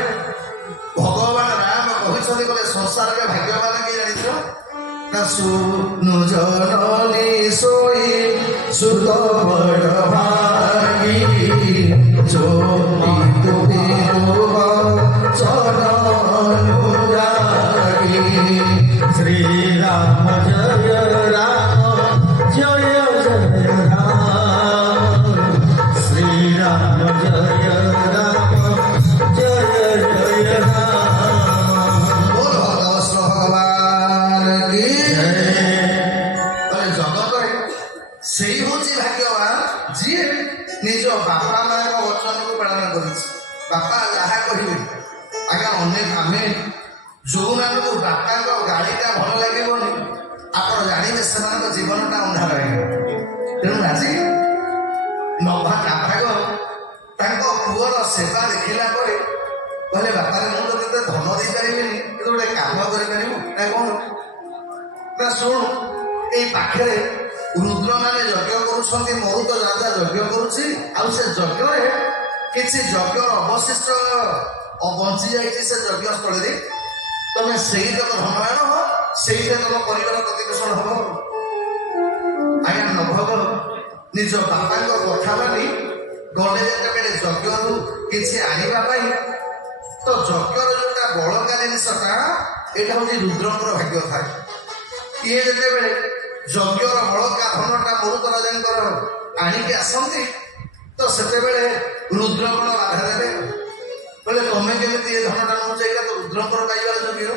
ଭଗବାନ ରାମ କହିଛନ୍ତି ବୋଲେ ସଂସାରରେ ଭାଗ୍ୟବାନ କିଏ ଜାଣିଛ ନା? ସୁନୁ ଜନନୀ ଶୋଇ ସୁତ ବଡ଼ ଭାଗୀ ଯୋନି ତୁମେ ଚରଣୁରାଗୀ। ଶ୍ରୀ ରାମ ଜୟ ରାମ ଜୟ ଜୟ ରାମ, ଶ୍ରୀ ରାମ ଜୟ ରାମ ଜୟ ଜୟ ରାମ। बोल भगवत भगवान की जगତରେ ସେଇ ହଉଛି ଭାଗ୍ୟବାନ ଯିଏ ନିଜ ବାପା ମାଙ୍କ ବଚନକୁ ପାଳନ କରିଛି। ବାପା ଯାହା କହିବେ ଆଜ୍ଞା ଅନେକ ଆମେ ଯୋଉମାନଙ୍କୁ ବାପାଙ୍କ ଗାଳିଟା ଭଲ ଲାଗିବନି ଆପଣ ଜାଣିବେ ସେମାନଙ୍କ ଜୀବନଟା ଅନ୍ଧାର ହେଇଗଲା। ତେଣୁ ଆଜି ନାଭାଗ ତାଙ୍କ ପୁଅର ସେବା ଦେଖିଲା ପରେ କହିଲେ ବାପାରେ ମୁଁ ତ ତତେ ଧନ ଦେଇପାରିବିନି କିନ୍ତୁ ଗୋଟେ କାମ କରିପାରିବୁ ନା କଣ? ନା ଶୁଣୁ ଏଇ ପାଖରେ ରୁଦ୍ରମାନେ ଯଜ୍ଞ କରୁଛନ୍ତି, ମରୁତ ରାଜା ଯଜ୍ଞ କରୁଛି, ଆଉ ସେ ଯଜ୍ଞରେ କିଛି ଯଜ୍ଞର ଅବଶିଷ୍ଟ ବଞ୍ଚି ଯାଇଛି ସେ ଯଜ୍ଞ ସ୍ଥଳୀରେ, ତମେ ସେଇତକ ଧନ ଆଣ, ସେଇଟା ତମ ପରିବାର ପ୍ରତିପୋଷଣ ହବ। ଆଜ୍ଞା ନଭଗ ନିଜ ବାପାଙ୍କ କଥା ମାନି ଗଲେ ଯେତେବେଳେ ଯଜ୍ଞରୁ କିଛି ଆଣିବା ପାଇଁ, ତ ଯଜ୍ଞର ଯୋଉଟା ବଳକା ଜିନିଷଟା ଏଇଟା ହଉଛି ରୁଦ୍ରଙ୍କର ଭାଗ୍ୟ ଥାଏ। ଇଏ ଯେତେବେଳେ ଯଜ୍ଞର ବଳକା ଧନଟା ମରୁତ ରାଜାଙ୍କର ଆଣିକି ଆସନ୍ତି ତ ସେତେବେଳେ ରୁଦ୍ରଙ୍କର ବାଧା ଦେବେ, କହିଲେ ତମେ କେମିତି ଏ ଧନଟା ନଉଛ, ଏଇଟା ତ ରୁଦ୍ରଙ୍କର ପାଇବାର ଯୋଗ୍ୟ।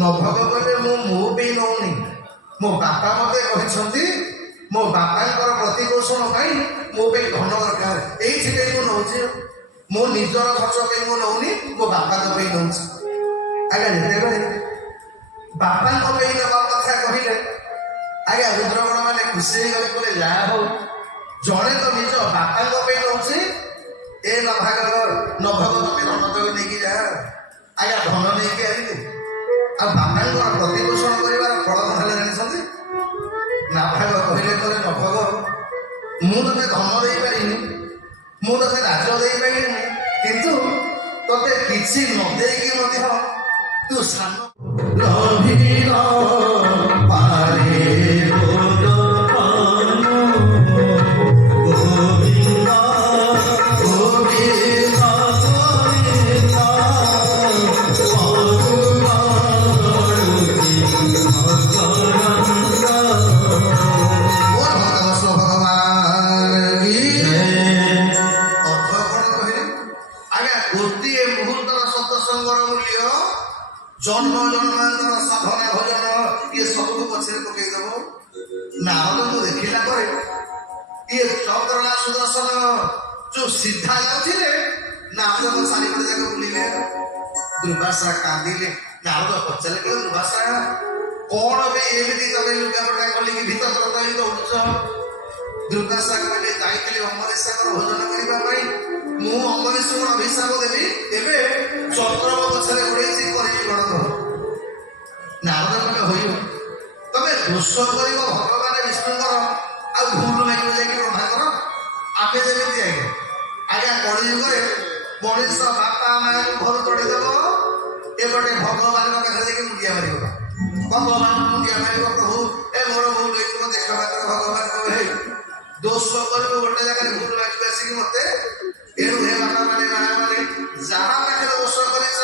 ନଭଗ କହିଲେ ମୁଁ ବି ନଉନି, ମୋ ବାପା ମତେ କହିଛନ୍ତି ମୋ ବାପାଙ୍କର ପ୍ରତିପୋଷଣ ପାଇଁ ମୋ ପାଇଁ ଧନ ଦରକାର, ଏଇଥିପାଇଁ ମୁଁ ନଉଛି। ମୋ ନିଜର ଖର୍ଚ୍ଚ ପାଇଁ ମୁଁ ନଉନି, ମୋ ବାପାଙ୍କ ପାଇଁ ନଉଛି। ଆଜ୍ଞା ଯେତେବେଳେ ବାପାଙ୍କ ପାଇଁ ନେବା କଥା କହିଲେ ଆଜ୍ଞା ରୁଦ୍ରଗଣ ମାନେ ଖୁସି ହେଇଗଲେ, କହିଲେ ଯାହା ହଉ ଜଣେ ତ ନିଜ ବାପାଙ୍କ ପାଇଁ ନଉଛି, ଏ ନଭଗ ତମେ ଧନ ଦେଇ ନେଇକି ଯା। ଆଜ୍ଞା ଧନ ନେଇକି ଆଣିଲେ, ଆଉ ବାପାଙ୍କର ପ୍ରତିପୋଷଣ କରିବାର ଫଳ କଣ ହେଲେ ଜାଣିଛନ୍ତି? ନାଭାଗ କହିଲେ କଲେ ନଭଗ ମୁଁ ତତେ ଧନ ଦେଇପାରିନି, ମୁଁ ତତେ ରାଜ୍ୟ ଦେଇପାରିନି, କିନ୍ତୁ ତତେ କିଛି ନ ଦେଇକି ମଧ୍ୟ ତୁ ସାନ ଜନ୍ମ ଜନ୍ମାନ୍ତର ସାଧନା ଭଜନ ଇଏ ସବୁକୁ ପଛରେ ପକେଇଦବ। ନାରଦଙ୍କୁ ଦେଖିଲା ପରେ ଇଏ ଚନ୍ଦ୍ରନା ସୁଦର୍ଶନ ଯୋଉ ସିଧା ଯାଉଥିଲେ ନାରଦଙ୍କ ଚାରିପଟେ ଯାକ ବୁଲିଲେ। ଦୁର୍ବାସା କାନ୍ଦିଲେ। ନାରଦ ପଚାରିଲେ କି ଦୁର୍ବାସା କଣ ବି ଏମିତି ତମେ ଲୁଗାପଟା ଖୋଲିକି ଭିତର ତରକାରୀ ଦୌଡୁଛ? ଦୁର୍ବାସା କହିଲେ ଯାଇଥିଲି ଅମରେଶ୍ୱର ଭୋଜନ କରିବା ପାଇଁ, ମୁଁ ଅମରେଶ୍ୱର ଅଭିଶାପ ଦେବି, ଏବେ ଚନ୍ଦ୍ରମ ପଛରେ ଗୋଡେଇଛି କରିବି କଣ? ନାରଦ କହିଲେ ହୋଇବ, ତମେ ଦୋଷ କରିବ ଭଗବାନ ବିଷ୍ଣୁଙ୍କର ଆଉ ଭୁଲ ମାଗିବ ଯାଇକି ବ୍ରହ୍ମାଙ୍କର। ଆମେ ଯେମିତି ଆଜ୍ଞା କଳିଯୁଗରେ ମଣିଷ ବାପା ମାଙ୍କୁ ଘର ତୋଳିଦେବ, ଏପଟେ ଭଗବାନଙ୍କ ପାଖରେ ଯାଇକି ମୁଣ୍ଡିଆ ମାରିବ। ଭଗବାନଙ୍କୁ ମୁଣ୍ଡିଆ ମାରିବ, ପ୍ରଭୁ ଏ ମୋର ଭୁଲ ହେଇଥିବ ଦେଖ ମାତ୍ର। ଭଗବାନ କହିବେ ଦୋଷ କରିବ ଗୋଟେ ଜାଗାରେ ଭୁଲ ମାଗିବ ଆସିକି ମତେ, ଏଣୁ ହେ ବାପା ମାନେ ମା ମାନେ ଯାହା ପାଖରେ ଦୋଷ କରିଛ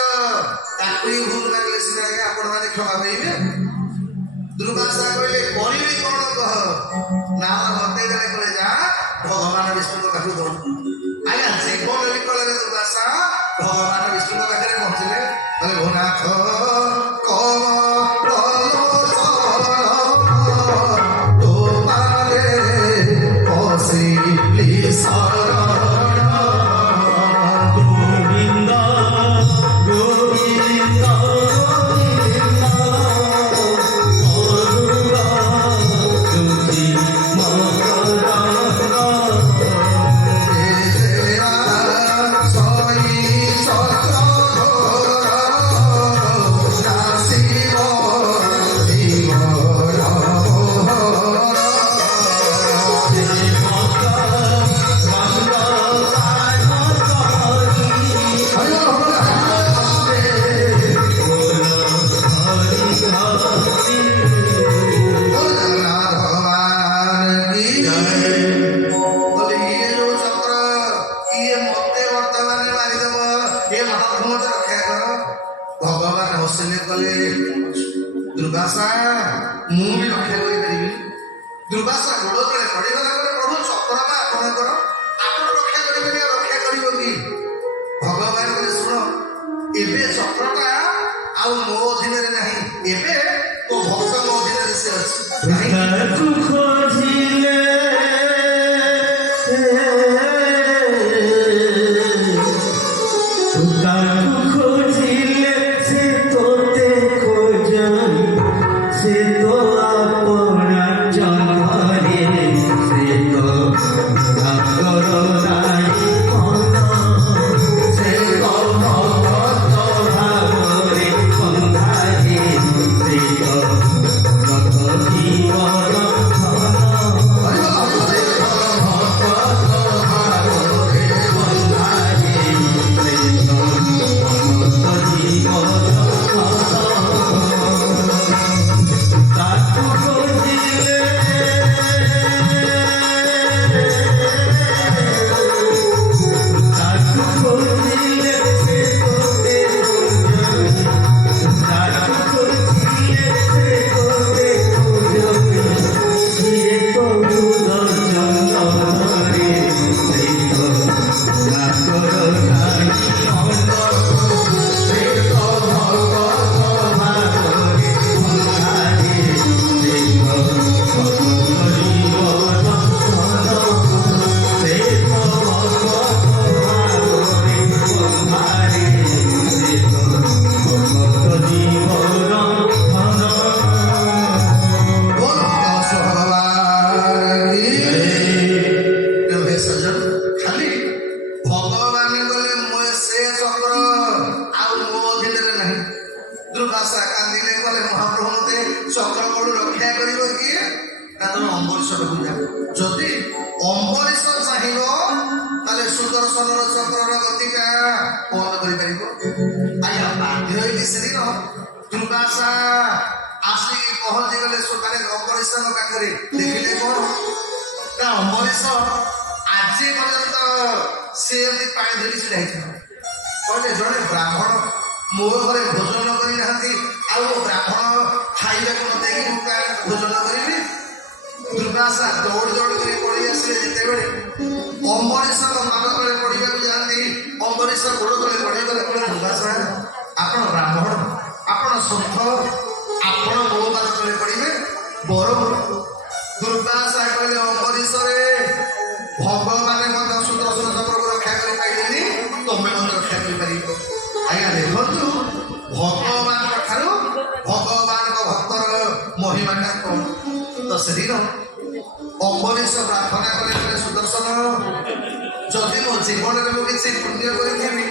ତାକୁ ହିଁ ଭୁଲ ମାଗିଲେ ସିନା ଆଜ୍ଞା ଆପଣ ମାନେ କ୍ଷମା ପାଇବେ। ଦୁର୍ବାସା କହିଲେ କରିବି କଣ କହ? ନା ମତେ ଦେଲେ କହିଲେ ଯା ଭଗବାନ ବିଷ୍ଣୁଙ୍କ ପାଖକୁ ଦୌଡ଼। ଆଜ୍ଞା ଜୀବନ ବିକଳରେ ଦୁର୍ବାସା ଭଗବାନ ବିଷ୍ଣୁଙ୍କ ପାଖରେ ପହଞ୍ଚିଲେ, କହିଲେ ଭୋନାଥ ଭଗବାନ ହସିଲେ କଲେ ଦୁର୍ବାସା ମୁଁ ବି ରକ୍ଷା କରିପାରିବି। ଦୁର୍ବାସା ଗୋଡ଼ ତଳେ ପଡ଼ିଗଲା ପରେ ପ୍ରଭୁ ଚକ୍ର ବା ଆପଣଙ୍କର, ଆପଣ ରକ୍ଷା କରିପାରିବେ, ରକ୍ଷା କରିବ କି? ଭଗବାନ କହିଲେ ଶୁଣ ଏବେ ଚକ୍ରଟା ଆଉ ମୋ ଅଧୀନରେ ନାହିଁ, ଏବେ ତୋ ଭକ୍ତଙ୍କ ଅଧୀନରେ ସେ ଅଛି। ଦୁର୍ବାସା କାନ୍ଦିଲେ କଲେ ମହାପ୍ରଭୁ ମତେ ଚକ୍ର କଳୁ ରକ୍ଷା କରିବ କିଏ? ନା ତମେ ଅମ୍ବରୀଶ ପୂଜା। ଯଦି ଅମ୍ବରୀଶ ଚାହିଁବ ତାହେଲେ ସୁଦର୍ଶନର ଚକ୍ରର ଗତିଟା ବନ୍ଦ କରିପାରିବ। ଆଜ୍ଞା ବାଧ୍ୟ ହେଇକି ସେଦିନ ଦୁର୍ବାସା ଆସିକି ପହଞ୍ଚିଗଲେ ସକାଳେ ଅମ୍ବରୀଶଙ୍କ ପାଖରେ। ଦେଖିଲେ କଣ ନା ଅମ୍ବରୀଶ ଆଜି ପର୍ଯ୍ୟନ୍ତ ସେ ଏମିତି ପାଣି ଧରି ଛିଡ଼ା ହେଇଥିଲା। କହିଲେ ଜଣେ ବ୍ରାହ୍ମଣ ମୋ ଘରେ ଭୋଜନ କରିନାହାନ୍ତି, ଆଉ ବ୍ରାହ୍ମଣ ଖାଇବାକୁ ନ ଦେଇକି ମୁଁ ଭୋଜନ କରିବି? ଦୁର୍ବାସା ଦୌଡ଼ି ଦୌଡ଼ି କରି ପଳେଇ ଆସିଲେ। ଯେତେବେଳେ ଅମ୍ବରୀଶଙ୍କ ପାଦ ତଳେ ପଡ଼ିବାକୁ ଯାଆନ୍ତି, ଅମ୍ବରୀଶ ଗୋଡ଼ ତଳେ ପଡ଼ିଗଲେ। କହିଲେ ଦୁର୍ବାସା ଆପଣ ବ୍ରାହ୍ମଣ, ଆପଣ ସନ୍ଥ, ଆପଣ ମୋ ପାଦ ତଳେ ପଡ଼ିବେ? ବରଂ ଦୁର୍ବାସା କହିଲେ ଅମ୍ବରୀଶରେ ଭଗବାନ ମଧ୍ୟ ସୁଦର୍ଶନ ଚକ୍ରକୁ ରକ୍ଷା କରିପାରିଲେନି, ତମେ ମଧ୍ୟ ରକ୍ଷା କରିପାରିବ। ଆଜ୍ଞା ଦେଖନ୍ତୁ ଭଗବାନଙ୍କ ଠାରୁ ଭଗବାନଙ୍କ ଭକ୍ତର ମହିମାଟା କଣ। ତ ସେଦିନ ଅମ୍ବରୀଶ ପ୍ରାର୍ଥନା କଲେ ସୁଦର୍ଶନ, ଯଦି ମୋ ଜୀବନରେ ମୁଁ କିଛି ପୁଣ୍ୟ କରିଥିବି,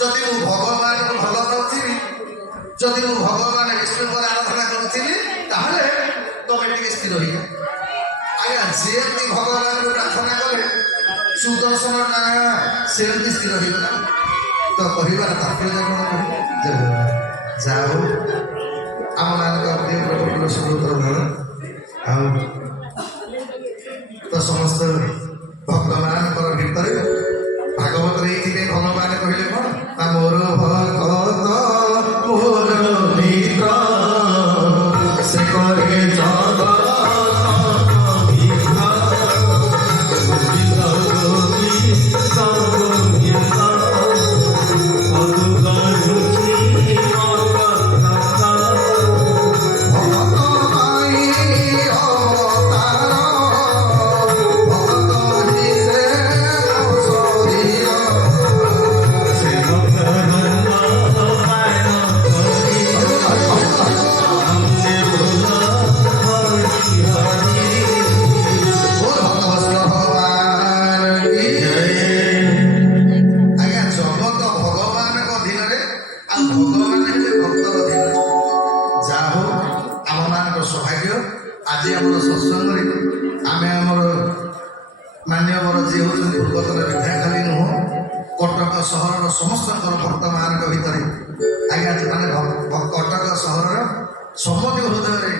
ଯଦି ମୁଁ ଭଗବାନଙ୍କୁ ଭଲ ପାଉଥିବି, ଯଦି ମୁଁ ଭଗବାନ ବିଷ୍ଣୁଙ୍କର ଆରାଧନା କରୁଥିବି, ତାହେଲେ ତମେ ଟିକେ ସ୍ଥିର ହେଇଯାଅ। ଆଜ୍ଞା ଯେମିତି ଭଗବାନଙ୍କୁ ପ୍ରାର୍ଥନା କଲେ ସୁଦର୍ଶନଟା ସେମିତି ସ୍ଥିର ହେଇଗଲା। ତ କହିବାର ତାତ୍ପର୍ଯ୍ୟ କଣ? ଯାହା ହଉ ଆମ ମାନଙ୍କ ପ୍ରିୟ ପ୍ରଭୁଙ୍କର ସୁନ୍ଦର ଧର ଆଉ ତ ସମସ୍ତ ଭକ୍ତମାନଙ୍କର ଭିତରେ ଭାଗବତରେ ଏଇଥିପାଇଁ ଭଗବାନ କହିଲେ କଣ ନା ମୋର ଭକ୍ତ ମୋର ମିତ୍ର ସେ କରେ ଜଗତ ସତ୍ସଙ୍ଗରେ ଆମେ ଆମର ମାନ୍ୟବର ଯିଏ ହେଉଛନ୍ତି ପୂର୍ବତନ ବିଧାୟକ ଖାଲି ନୁହଁ, କଟକ ସହରର ସମସ୍ତଙ୍କର ବର୍ତ୍ତମାନଙ୍କ ଭିତରେ ଆଜ୍ଞା ମାନେ କଟକ ସହରର ସମସ୍ତ ହୃଦୟରେ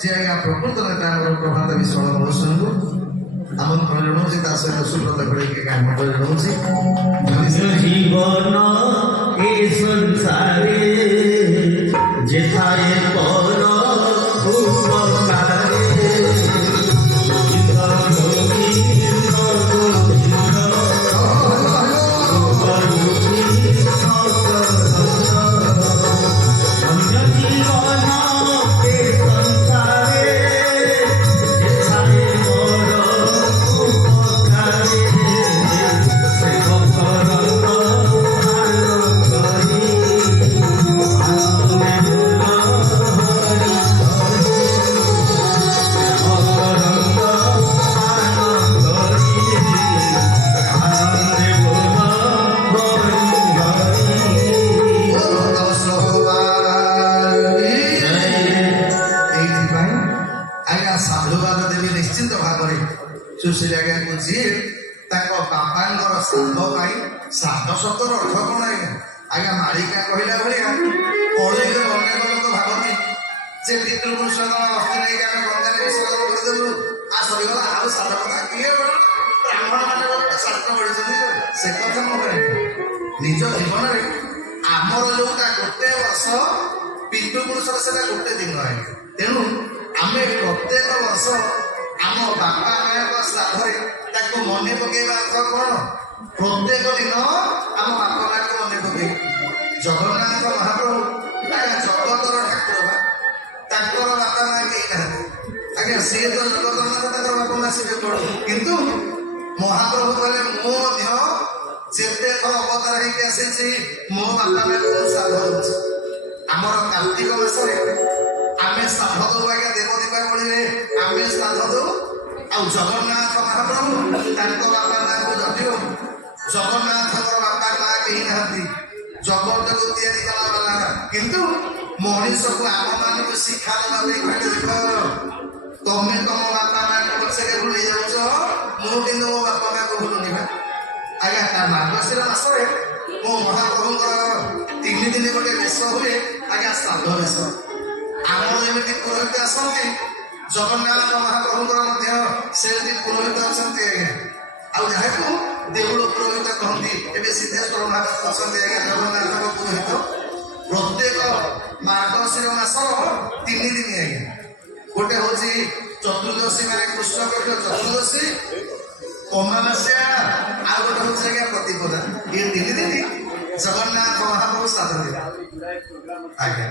ଯିଏ ଆଜ୍ଞା ପ୍ରକୃତ ନେତା ଆମର ପ୍ରଭାତ ବିଶ୍ୱାଳ ମହୋତ୍ସବଙ୍କୁ ଆମନ୍ତ୍ରଣ ଜଣାଉଛି, ତା ସହିତ ସୁବ୍ରତ ବେଳେକି ଆମନ୍ତ୍ରଣ ଜଣାଉଛି। জীবন এ সংসারে যেথায় পর উপকারে ସାଧୁବାଦ ଦେବି ନିଶ୍ଚିନ୍ତ ଭାବରେ ସୁଶୀଲ ଆଜ୍ଞାକୁ ଯିଏ ତାଙ୍କ ବାପାଙ୍କର ଶ୍ରାଦ୍ଧ ପାଇଁ ଶ୍ରାଦ୍ଧ ଶବ୍ଦର ଅର୍ଥ କଣ ଆଜ୍ଞା? ଆଜ୍ଞା ମାଳିକା କହିଲା ଭଳିଆ କଳିରେ ଅନେକ ଲୋକ ଭାବନ୍ତି ଯେ ପିତୃପୁରୁଷଙ୍କ ଅସ୍ଥି ନେଇକି ଆମେ ଗଙ୍ଗାରେ ବିସର୍ଜନ କରିଦେଲୁ, ସରିଗଲା, ଆଉ ଶ୍ରାଦ୍ଧ କଥା କିଏ ବ୍ରାହ୍ମଣ ମାନେ ଗୋଟେ ଶାସ୍ତ୍ର ପଢିଛନ୍ତି, ସେ କଥା ନୁହେଁ। ନିଜ ଜୀବନରେ ଆମର ଯୋଉଟା ଗୋଟେ ବର୍ଷ ପିତୃପୁରୁଷର ସେଟା ଗୋଟେ ଦିନ ଆଜ୍ଞା। ତେଣୁ ଆମେ ପ୍ରତ୍ୟେକ ବର୍ଷ ଆମ ବାପା ମାଙ୍କ ଶ୍ରାଦ୍ଧରେ ତାକୁ ମନେ ପକେଇବା ଅର୍ଥ କଣ? ପ୍ରତ୍ୟେକ ଦିନ ଆମ ବାପା ମାଙ୍କୁ ମନେ ପକେଇ ଜଗନ୍ନାଥ ମହାପ୍ରଭୁ ଆଜ୍ଞା ଜଗତର ଠାକୁର ବା, ତାଙ୍କର ବାପା ମା କେହି ନାହାନ୍ତି ଆଜ୍ଞା, ସିଏ ତ ଜଗନ୍ନାଥ, ତାଙ୍କର ବାପା ମା ସିଏ କଣ, କିନ୍ତୁ ମହାପ୍ରଭୁ କହିଲେ ମୁଁ ମଧ୍ୟ ଯେତେ ଥର ଅବତାର ହେଇକି ଆସିଛି ମୋ ବାପା ମାଙ୍କୁ ଶ୍ରାଦ୍ଧ ଦଉଛି। ଆମର କାର୍ତ୍ତିକ ମାସରେ ଆମେ ଶ୍ରାଦ୍ଧ ଦଉ ଆଜ୍ଞା, ଦେବ ଦୀପାବଳିରେ ଆମେ ଶ୍ରାଦ୍ଧ ଦଉ। ଆଉ ଜଗନ୍ନାଥ ମହାପ୍ରଭୁ ତାଙ୍କ ବାପା ମାଙ୍କୁ ଯଦିଓ ଜଗନ୍ନାଥଙ୍କର ବାପା ମା କେହି ନାହାନ୍ତି, ଜଗତକୁ ତିଆରି କଲା ବାଲା, କିନ୍ତୁ ମଣିଷକୁ ଆମ ମାନଙ୍କୁ ଶିକ୍ଷା ଦେବା ପାଇଁ କହିଲେ ଦେଖ ତମେ ତମ ବାପା ମାଙ୍କୁ ପଛରେ ଭୁଲି ଯାଉଛ, ମୁଁ କିନ୍ତୁ ମୋ ବାପା ମାଙ୍କୁ ଭୁଲୁନି ବା। ଆଜ୍ଞା ତା ମାର୍ଗଶିର ମାସରେ ମୋ ମହାପ୍ରଭୁଙ୍କର 3 ଦିନ ଗୋଟେ ବେଶ ହୁଏ ଆଜ୍ଞା, ଶ୍ରାଦ୍ଧ ବେଶ। ଆମର ଯେମିତି ପୁରୋହିତ ଆସନ୍ତି, ଜଗନ୍ନାଥ ମହାପ୍ରଭୁଙ୍କର ମଧ୍ୟ ସେମିତି ପୁରୋହିତ ଅଛନ୍ତି ଆଜ୍ଞା। ଆଉ ଯାହାକୁ ଦେଉଳ ପୁରୋହିତ କହନ୍ତି, ଏବେ ସିଦ୍ଧେଶ୍ୱର ମହାପ୍ରଭୁ ଅଛନ୍ତି ଆଜ୍ଞା ଜଗନ୍ନାଥଙ୍କ ପୁରୋହିତ। ପ୍ରତ୍ୟେକ ମାର୍ଗଶିର ମାସର 3 ଦିନ ଆଜ୍ଞା, ଗୋଟେ ହଉଛି ଚତୁର୍ଦ୍ଦଶୀ ମାନେ କୃଷ୍ଣ ପକ୍ଷ ଚତୁର୍ଦ୍ଦଶୀ, ଅମାବାସ୍ୟା, ଆଉ ଗୋଟେ ହଉଛି ଆଜ୍ଞା ପ୍ରତିପଦା। ଏ 3 ଦିନ ଜଗନ୍ନାଥ ମହାପ୍ରଭୁ ଶ୍ରାଦ୍ଧ ଦେବେ ଆଜ୍ଞା।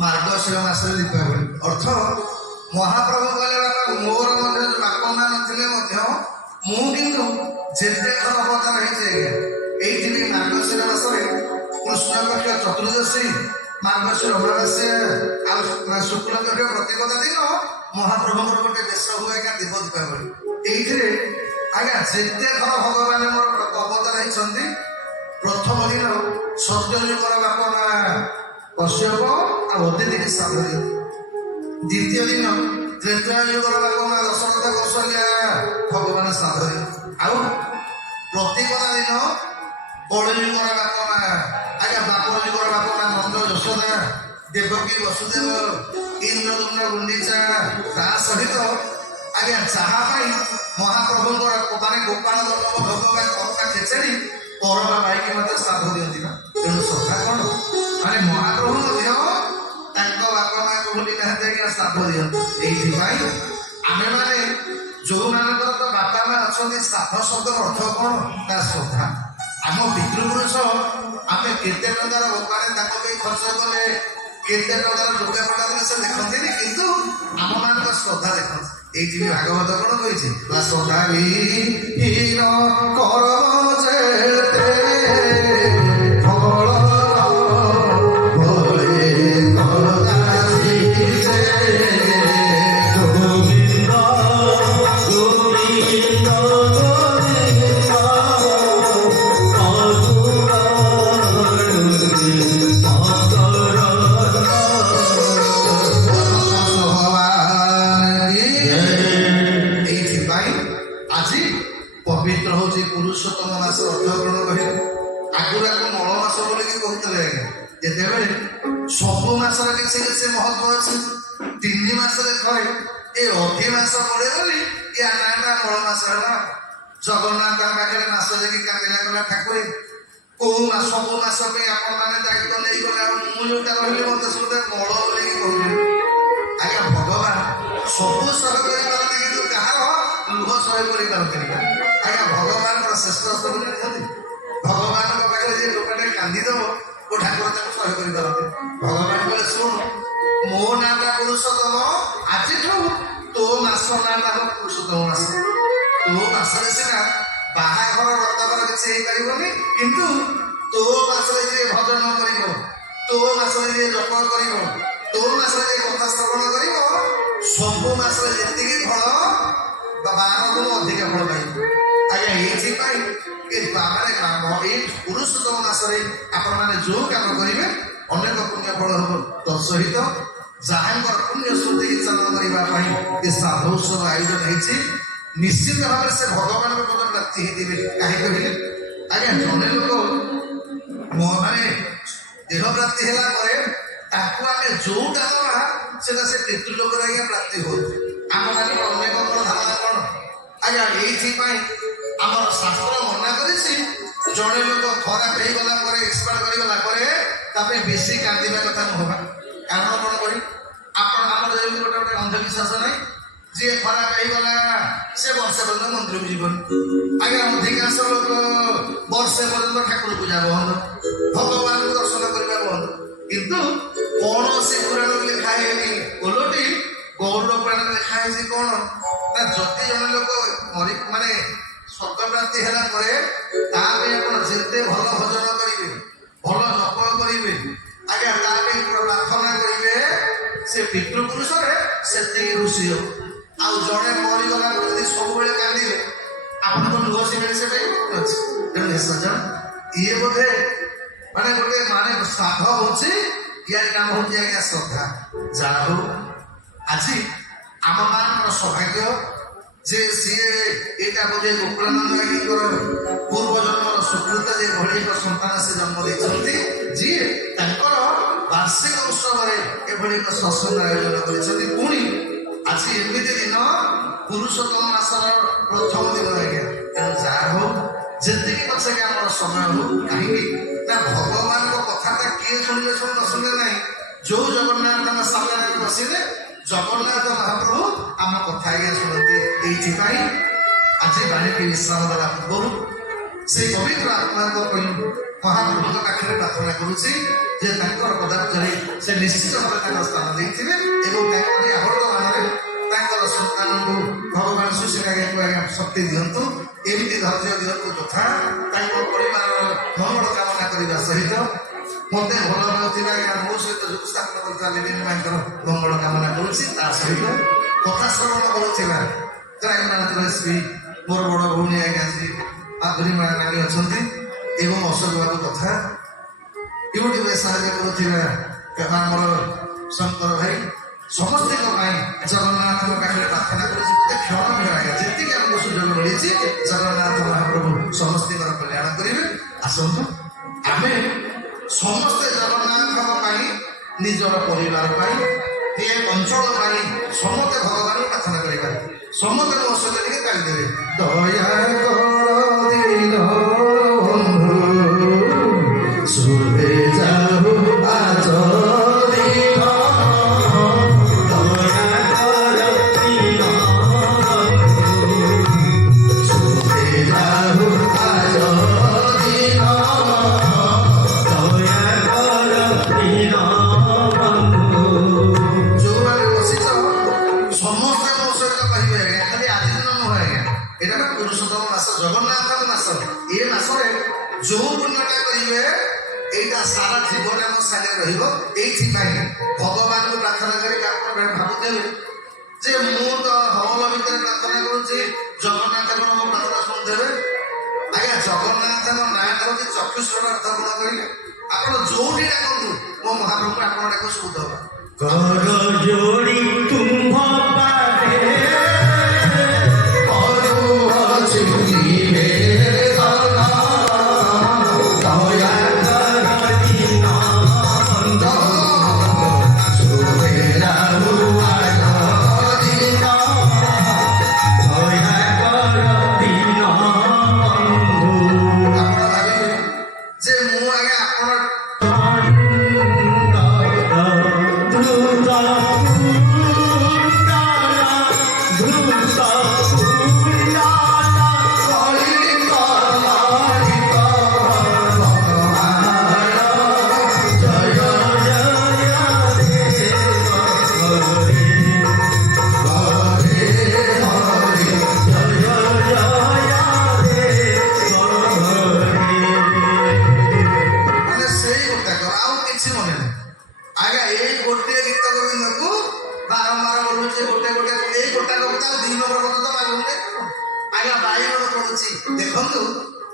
ମାର୍ଗଶିର ମାସରେ ଦୀପାବଳି ଅର୍ଥ ମହାପ୍ରଭୁ କହିଲେ ବାପା ମୋର ମଧ୍ୟ ବାପା ମା ନଥିଲେ ମଧ୍ୟ ମୁଁ କିନ୍ତୁ ଯେତେ ଥର ଅବତାର ହେଇଛି ଆଜ୍ଞା, ଏଇଠି ବି ମାର୍ଗଶିର ମାସରେ କୃଷ୍ଣ ପକ୍ଷ ଚତୁର୍ଦ୍ଦଶୀ ମାର୍ଗଶିର ଅମାବାସ୍ୟା ଆଉ ଶୁକ୍ଳପକ୍ଷ ପ୍ରତିପଦା ଦିନ ମହାପ୍ରଭୁଙ୍କର ଗୋଟେ ବେଶ ହୁଏ ଆଜ୍ଞା ଦେବ ଦୀପାବଳି। ଏଇଥିରେ ଆଜ୍ଞା ଯେତେ ଥର ଭଗବାନ ଆମର ଅବତାର ହେଇଛନ୍ତି, ପ୍ରଥମ ଦିନ ସତ୍ୟଯୁଗର ବାପା ମା କଶ୍ୟପ ଆଉ ଅଦିତିକି ଶ୍ରାଦ୍ଧ ଦିଅନ୍ତି। ଦ୍ୱିତୀୟ ଦିନ ତ୍ରେତୟା ଯୁଗର ବାପା ମା ଦଶରଥ କୌଶଲ୍ୟା ଭଗବାନ ଶ୍ରାଦ୍ଧ ଦିଅନ୍ତି। ଆଉ ପ୍ରତିପଦା ଦିନ କଳିଯୁଗର ବାପା ମା ଆଜ୍ଞା ଦ୍ୱାପର ଯୁଗର ବାପା ମା ନନ୍ଦ ଯଶୋଦା ଦେବକୀ ବସୁଦେବ ଇନ୍ଦ୍ରଦୁମ୍ନ ଗୁଣ୍ଡିଚା ତା ସହିତ ଆଜ୍ଞା ଯାହା ପାଇଁ ମହାପ୍ରଭୁଙ୍କର ମାନେ ଗୋପାଳ ବଲ୍ଲଭ ଭଗବାନ କର୍ତ୍ତା ଖେଚେଡ଼ି କରବା ଭାଇକି ମଧ୍ୟ ଶ୍ରାଦ୍ଧ ଦିଅନ୍ତି ନା। ତେଣୁ ଶ୍ରଦ୍ଧା କ'ଣ ମାନେ ମହାପ୍ରଭୁ ମଧ୍ୟ ତାଙ୍କ ବାପା ମାଆଙ୍କୁ ଭୁଲି ନାହାନ୍ତି ଆଜ୍ଞା ଶ୍ରାଦ୍ଧ ଦିଅନ୍ତି। ଏଇଥିପାଇଁ ଆମେମାନେ ଯୋଉମାନଙ୍କର ତ ବାପା ମା ଅଛନ୍ତି ଶ୍ରାଦ୍ଧ ଶବ୍ଦର ଅର୍ଥ କ'ଣ? ତା ଶ୍ରଦ୍ଧା। ଆମ ପିତୃପୁରୁଷ ଆମେ କେତେ ଟଙ୍କାର ଗୋପାଳେ ତାଙ୍କ ପାଇଁ ଖର୍ଚ୍ଚ କଲେ, କେତେ ଟଙ୍କାର ଲୁଗାପଟା ଦେଲେ ସେ ଦେଖନ୍ତିନି, କିନ୍ତୁ ଆମମାନଙ୍କ ଶ୍ରଦ୍ଧା ଦେଖନ୍ତି। ଏଇଠି ବି ଭାଗବତ କ'ଣ କହିଛି? ଶ୍ରଦ୍ଧା ବିହୀନ କରମ ଯେତେ ଫଳ ଭଳେ କଦାଚି ଗୋବିନ୍ଦ ଗୋବିନ୍ଦ ପବିତ୍ର ହଉଛି ପୁରୁଷୋତ୍ତମ ମାସ ଅର୍ଥଗ୍ରହଣ କହିଲେ। ଆଗରୁ ଆକୁ ମଳ ମାସ ବୋଲିକି କହୁଥିଲେ ଆଜ୍ଞା। ଯେତେବେଳେ ସବୁ ମାସର କିଛି କିଛି ମହତ୍ଵ ଅଛି, 3 ମାସରେ ଥରେ ଏ ଅଧି ମାସ ପଡେ ବୋଲି ୟା ନାଁଟା ମଳ ମାସ ହେଲା। ଜଗନ୍ନାଥ ପାଖରେ ମାସ ଦେଖି କାନ୍ଦିଲା କଲା ଠାକୁରେ କୋଉ ମାସ ସବୁ ମାସ ପାଇଁ ଆପଣ ମାନେ ଦାୟିତ୍ୱ ନେଇଗଲେ, ଆଉ ମୁଁ ଯୋଉଟା କହିଲି ମତେ ସବୁବେଳେ ମଳ ବୋଲିକି କହିଲେ। ଆଜ୍ଞା ଭଗବାନ ସବୁ ସହ କରିପାରନ୍ତି, କିନ୍ତୁ କାହାର ଲୁହ ସହ କରିପାରନ୍ତିନି। ଆଜ୍ଞା ଭଗବାନଙ୍କର ଶ୍ରେଷ୍ଠ ସବୁ ଜାଣିଛନ୍ତି। ଭଗବାନଙ୍କ ପାଖରେ ଯିଏ ଲୋକଟା କାନ୍ଦିଦବ ଓ ଠାକୁର ତାକୁ ସହ୍ୟ କରିପାରନ୍ତି। ଭଗବାନ କହିଲେ ଶୁଣ, ମୋ ନାଁଟା ପୁରୁଷୋତ୍ତମ, ଆଜିଠୁ ତୋ ମାସ ନାଁଟା ହବ ପୁରୁଷୋତ୍ତମ ମାସ। ତୋ ମାସରେ ସିନା ବାହାଘର ବ୍ରତଘର କିଛି ହେଇପାରିବନି, କିନ୍ତୁ ତୋ ମାସରେ ଯିଏ ଭଜନ କରିବ, ତୋ ମାସରେ ଯିଏ ଜପ କରିବ, ତୋ ମାସରେ ଯିଏ କଥା ଶ୍ରବଣ କରିବ, ସବୁ ମାସରେ ଯେତିକି ଫଳ 12 ଗୁଣ ଅଧିକା ଫଳ ପାଇବ। ଆଜ୍ଞା ଏଇଥିପାଇଁ ଏଇ ପୁରୁଷୋତ୍ତମ ମାସରେ ଆପଣମାନେ ଯୋଉ କାମ କରିବେ ଅନେକ ପୁଣ୍ୟ ଫଳ ହବ। ତତ୍ସହିତ ଯାହାଙ୍କର ପୁଣ୍ୟ ସ୍ମୃତି ଚାଳନ କରିବା ପାଇଁ ଏ ଶ୍ରାଦ୍ଧ ଉତ୍ସବ ଆୟୋଜନ ହେଇଛି, ନିଶ୍ଚିତ ଭାବରେ ସେ ଭଗବାନଙ୍କ ପଦ ପ୍ରାପ୍ତି ହେଇଥିବେ। କାହିଁକି କହିଲେ ଆଜ୍ଞା ଜଣେ ଲୋକ ମାନେ ଦେହ ପ୍ରାପ୍ତି ହେଲା ପରେ ତାକୁ ଆମେ ଯୋଉଟା ଦବା ସେଟା ସେ ପିତୃଲୋକରେ ଆଜ୍ଞା ପ୍ରାପ୍ତି ହଉଛି। ଆମମାନଙ୍କର ଅନେକଙ୍କର ଧାରଣା କ'ଣ ଆଜ୍ଞା? ଏଇଥିପାଇଁ ଆମର ଶାସ୍ତ୍ର ମନା କରିଛି, ଜଣେ ଲୋକ ଖରାପ ହେଇଗଲା ପରେ ଏକ୍ସପାୟାର କରିଗଲା ପରେ ତା ପାଇଁ ବେଶୀ କାନ୍ଦିବା କଥା ନୁହଁ। କାରଣ କ'ଣ କରି ଆପଣ ଆମର ଯେମିତି ଗୋଟେ ଅନ୍ଧବିଶ୍ୱାସ ନାହିଁ, ଯିଏ ଖରାପ ହେଇଗଲା ସେ ବର୍ଷେ ପର୍ଯ୍ୟନ୍ତ ମନ୍ଦିରକୁ ଯିବନି। ଆଜ୍ଞା ଅଧିକାଂଶ ଲୋକ ବର୍ଷେ ପର୍ଯ୍ୟନ୍ତ ଠାକୁର ପୂଜା ବନ୍ଦ, ଭଗବାନଙ୍କୁ ଦର୍ଶନ କରିବା ବନ୍ଦ। କିନ୍ତୁ କୌଣସି ପୁରାଣରେ ଲେଖା ହେଇନି, ଓଲଟି ଗୌଡ଼ ପୁରାଣରେ ଲେଖା ହେଇଛି କ'ଣ ନା, ଯଦି ଜଣେ ଲୋକ ମାନେ ସ୍ୱର୍ଗ ପ୍ରାପ୍ତି ହେଲା ପରେ ତା ପାଇଁ ଆପଣ ଯେତେ ଭଲ ଭଜନ କରିବେ, ଭଲ ଜପ କରିବେ, ଆଜ୍ଞା ତା ପାଇଁ ପ୍ରାର୍ଥନା କରିବେ, ସେ ପିତୃପୁରୁଷରେ ସେତିକି ରୁଷି ହବ। ଆଉ ଜଣେ ମରିଗଲା ପରେ ଯଦି ସବୁବେଳେ କାନ୍ଦିବେ ଆପଣଙ୍କ ଲୁହ ସିମେଣ୍ଟ ସେଟା ଅଛି। ତେଣୁ ସଜନ ଇଏ ବୋଧେ ମାନେ ଗୋଟେ ମାନେ ଶ୍ରାଦ୍ଧ ହଉଛି, ଇଆର କାମ ହଉଛି ଆଜ୍ଞା ଶ୍ରଦ୍ଧା। ଯାହା ହଉ ଆଜି ଆମ ମାନଙ୍କର ସୌଭାଗ୍ୟ ଯେ ସିଏ ଏଇଟା ବୋଧେ ଗୋକୁଳାନନ୍ଦ ଆଜ୍ଞାଙ୍କର ପୂର୍ବ ଜନ୍ମର ସୁକୃତ, ଯେ ଭଳି ଏକ ସନ୍ତାନ ସେ ଜନ୍ମ ଦେଇଛନ୍ତି, ଯିଏ ତାଙ୍କର ବାର୍ଷିକ ଉତ୍ସବରେ ଏଭଳି ଏକ ସତ୍ସଙ୍ଗ ଆୟୋଜନ କରିଛନ୍ତି। ପୁଣି ଆଜି ଏମିତି ଦିନ ପୁରୁଷୋତ୍ତମ ମାସର ପ୍ରଥମ ଦିନ ଆଜ୍ଞା। ତେଣୁ ଯାହା ହଉ ଯେତିକି ପଛକେ ଆମର ସମୟ ହଉ, କାହିଁକି ନା ଭଗବାନଙ୍କ କଥାଟା କିଏ ଶୁଣିଲେ ଶୁଣି ନ ଶୁଣିଲେ ନାହିଁ। ଯୋଉ ଜଗନ୍ନାଥଙ୍କ ସାମ୍ନାରେ ବସିଲେ ଜଗନ୍ନାଥ ମହାପ୍ରଭୁ ଆମ କଥା ଆଜ୍ଞା ଶୁଣନ୍ତି। ଏଇଥିପାଇଁ ଆଜି ବାଣୀକି ବିଶ୍ରାମ ଦେଲା ପୂର୍ବରୁ ସେଇ ପବିତ୍ର ଆତ୍ମାଙ୍କ ପାଇଁ ମହାପ୍ରଭୁଙ୍କ ପାଖରେ ପ୍ରାର୍ଥନା କରୁଛି ଯେ ତାଙ୍କର ପଦାର୍ଥରେ ସେ ନିଶ୍ଚିତ ଭାବେ ତାଙ୍କ ସ୍ଥାନ ଦେଇଥିବେ ଏବଂ ତାଙ୍କରି ଆବର୍ତ୍ତମାନରେ ତାଙ୍କର ସନ୍ତାନଙ୍କୁ ଭଗବାନ ସୁଶୀଳାଙ୍କୁ ଆଜ୍ଞା ଶକ୍ତି ଦିଅନ୍ତୁ, ଏମିତି ଧୈର୍ଯ୍ୟ ଦିଅନ୍ତୁ ଯଥା ତାଙ୍କ ପରିବାରର ମଙ୍ଗଳ କାମନା କରିବା ସହିତ ମତେ ଭଲ ଲାଗୁଥିବା ଆଜ୍ଞା ମୋ ସହିତ ଯୋଗସ୍ଥାପନ କରୁଥିବା ଲିଲିନ ମାଙ୍କର ମଙ୍ଗଳ କାମନା କରୁଛି। ତା ସହିତ କଥା ଶ୍ରବଣ କରୁଥିବା କ୍ରାଇମନାଥର ଶ୍ରୀ ମୋର ବଡ଼ ଭଉଣୀ ଆଜ୍ଞା ଶ୍ରୀ ମାଧୁରୀ ମା ନାନୀ ଅଛନ୍ତି ଏବଂ ଅଶୋକ ବାବୁ କଥା ୟୁଟ୍ୟୁବରେ ସାହାଯ୍ୟ କରୁଥିବା ଆମର ଶଙ୍କର ଭାଇ ସମସ୍ତଙ୍କ ପାଇଁ ଜଗନ୍ନାଥଙ୍କ ପାଖରେ ପ୍ରାର୍ଥନା କରୁଛି ଗୋଟେ କ୍ଷଣ ଭିଡ଼ ଆଜ୍ଞା ଯେତିକି ଆମକୁ ସୁଯୋଗ ମିଳିଛି ଜଗନ୍ନାଥ ମହାପ୍ରଭୁ ସମସ୍ତଙ୍କର କଲ୍ୟାଣ କରିବେ। ଆସନ୍ତୁ ଆମେ ସମସ୍ତେ ଜଗନ୍ନାଥଙ୍କ ପାଇଁ ନିଜର ପରିବାର ପାଇଁ ଏ ଅଞ୍ଚଳ ପାଇଁ ସମସ୍ତେ ଭଗବାନଙ୍କୁ ପ୍ରାର୍ଥନା କରିବା। ସମସ୍ତେ ମୋ ସହିତ ଟିକେ ଗାଳି ଦେବେ ଦୟା କର ଦୀନ ବନ୍ଧୁ ସୁବେ ଯାଉ ଆଜ ଦିନ ଜଗନ୍ନାଥଙ୍କ ମାସ ଏ ମାସରେ ଯୋଉ ପୁଣ୍ୟଟା କରିବେ ଏଇଟା ସାରା ଜୀବନ ଆମ ସାଙ୍ଗରେ ରହିବ। ଏଇଥିପାଇଁ ଭଗବାନଙ୍କୁ ପ୍ରାର୍ଥନା କରି ଆପଣ ଭାବୁଥିବେ ଯେ ମୁଁ ତ ହଳ ଭିତରେ ପ୍ରାର୍ଥନା କରୁଛି ଜଗନ୍ନାଥଙ୍କର ମୋ ପ୍ରାର୍ଥନା ଶୁଣୁଥିବେ। ଆଜ୍ଞା ଜଗନ୍ନାଥଙ୍କ ନାଁଟା ହଉଛି ଚକ୍ଷୁଷ୍ର ଅର୍ଥ କଣ କହିଲେ? ଆପଣ ଯୋଉଠି ଡାକନ୍ତୁ ମୋ ମହାପ୍ରଭୁ ଆପଣ ଡାକ ଶୁଦ୍ଧ ହବ। जोड़ी तुम ଦେଖନ୍ତୁ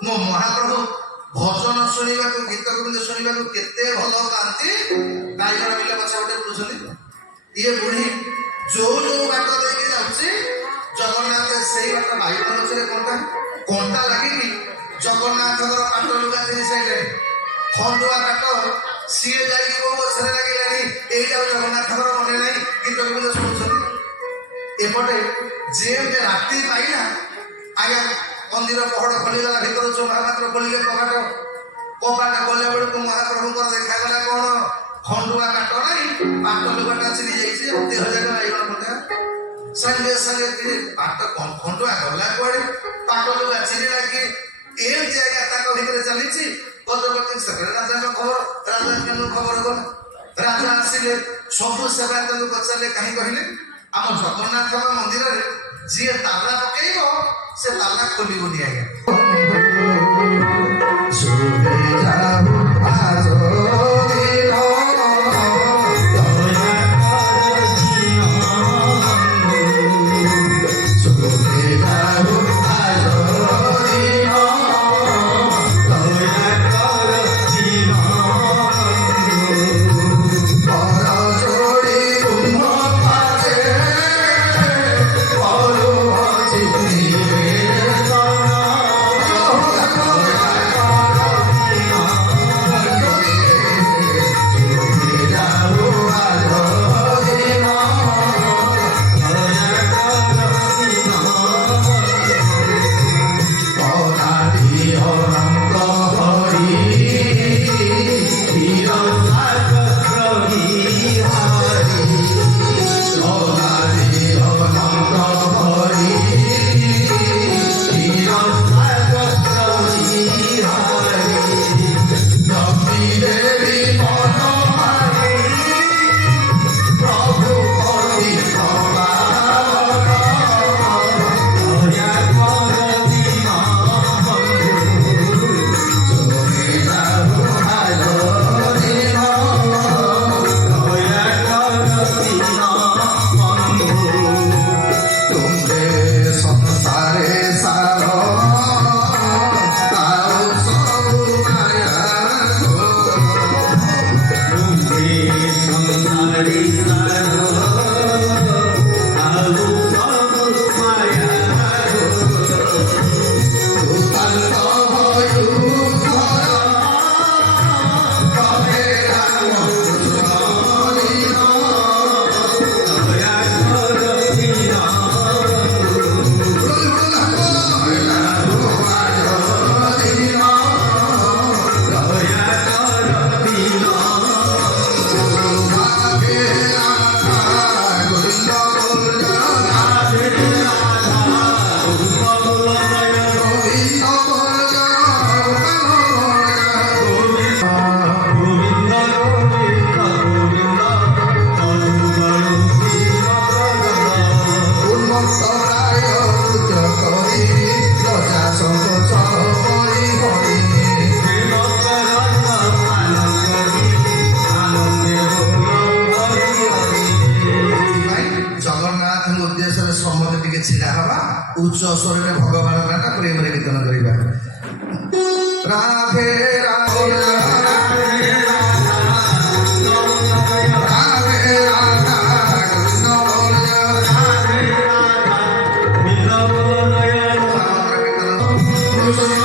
ମୋ ମହାପ୍ରଭୁ ଭଜନ ଶୁଣିବାକୁ ଗୀତ ଗୋବିନ୍ଦ ଶୁଣିବାକୁ କେତେ ଭଲ ପାଆନ୍ତି। ବାଇଗଣ ବିଲ ପଛ ଗୋଟେ ବୁଲୁଛନ୍ତି ଇଏ ବୁଢୀ ଯୋଉ ଯୋଉ ବାଟ ଦେଇକି ଯାଉଛି ଜଗନ୍ନାଥ ସେଇ ବାଟ ବାଇଗଣ ଗଛରେ କଣ୍ଟା ଲାଗିକି ଜଗନ୍ନାଥଙ୍କର ପାଟ ଲୁଗା ଜିନିଷ ସାଇଲେଣି ଖଣ୍ଡୁଆ କାଟ ସିଏ ଯାଇକି କୋଉ ଗଛରେ ଲାଗିଲାଣି ଏଇଟା ଜଗନ୍ନାଥଙ୍କର ମନେ ନାହିଁ ଗୀତ ଗୋବିନ୍ଦ ଶୁଣୁଛନ୍ତି। ଏପଟେ ଯେବେ ରାତି ପାଇଲା ଆଜ୍ଞା ମନ୍ଦିର ପହଡ଼ ଖୋଲିଗଲା ଭିତରୁ ମହାପାତ୍ର ଖୋଲିଲେ କବାଟ ଗଲା ବେଳକୁ ମହାପ୍ରଭୁଙ୍କର ଦେଖାଗଲା କଣ ଖଣ୍ଡୁଆ କାଟ ନାହିଁ ପାଟ ଲୁଗାଟା ଚିରି ଯାଇଛି ଦେହ ଯାକ ବାଇଗଣ କଣ୍ଟା ସାଙ୍ଗେ ସାଙ୍ଗେ ପାଟ ଖଣ୍ଡୁଆ ଗଲା କୁଆଡେ ପାଟ ଲୁଗା ଚିରିଲା କି ଏମିତି ଆଜ୍ଞା ତାଙ୍କ ଭିତରେ ଚାଲିଛି ଗଜପତି ସେପଟେ ରାଜାଙ୍କ ଖବର ରାଜାଙ୍କ ଖବର ଗଲା ରାଜା ଆସିଲେ ସବୁ ସେବାୟତଙ୍କୁ ପଚାରିଲେ କାହିଁ କହିଲେ ଆମ ଜଗନ୍ନାଥଙ୍କ ମନ୍ଦିରରେ ଯିଏ ତାଲା ପକେଇବ ସେ ତାଲା ଖୋଲିବନି ଆଜ୍ଞା। ପ୍ରେମରେ କୀର୍ତ୍ତନ କରିବା। ରାଧେ ରାଧେ ରାଧେ ରାଧା ଗୋବିନ୍ଦ ବୋଲ।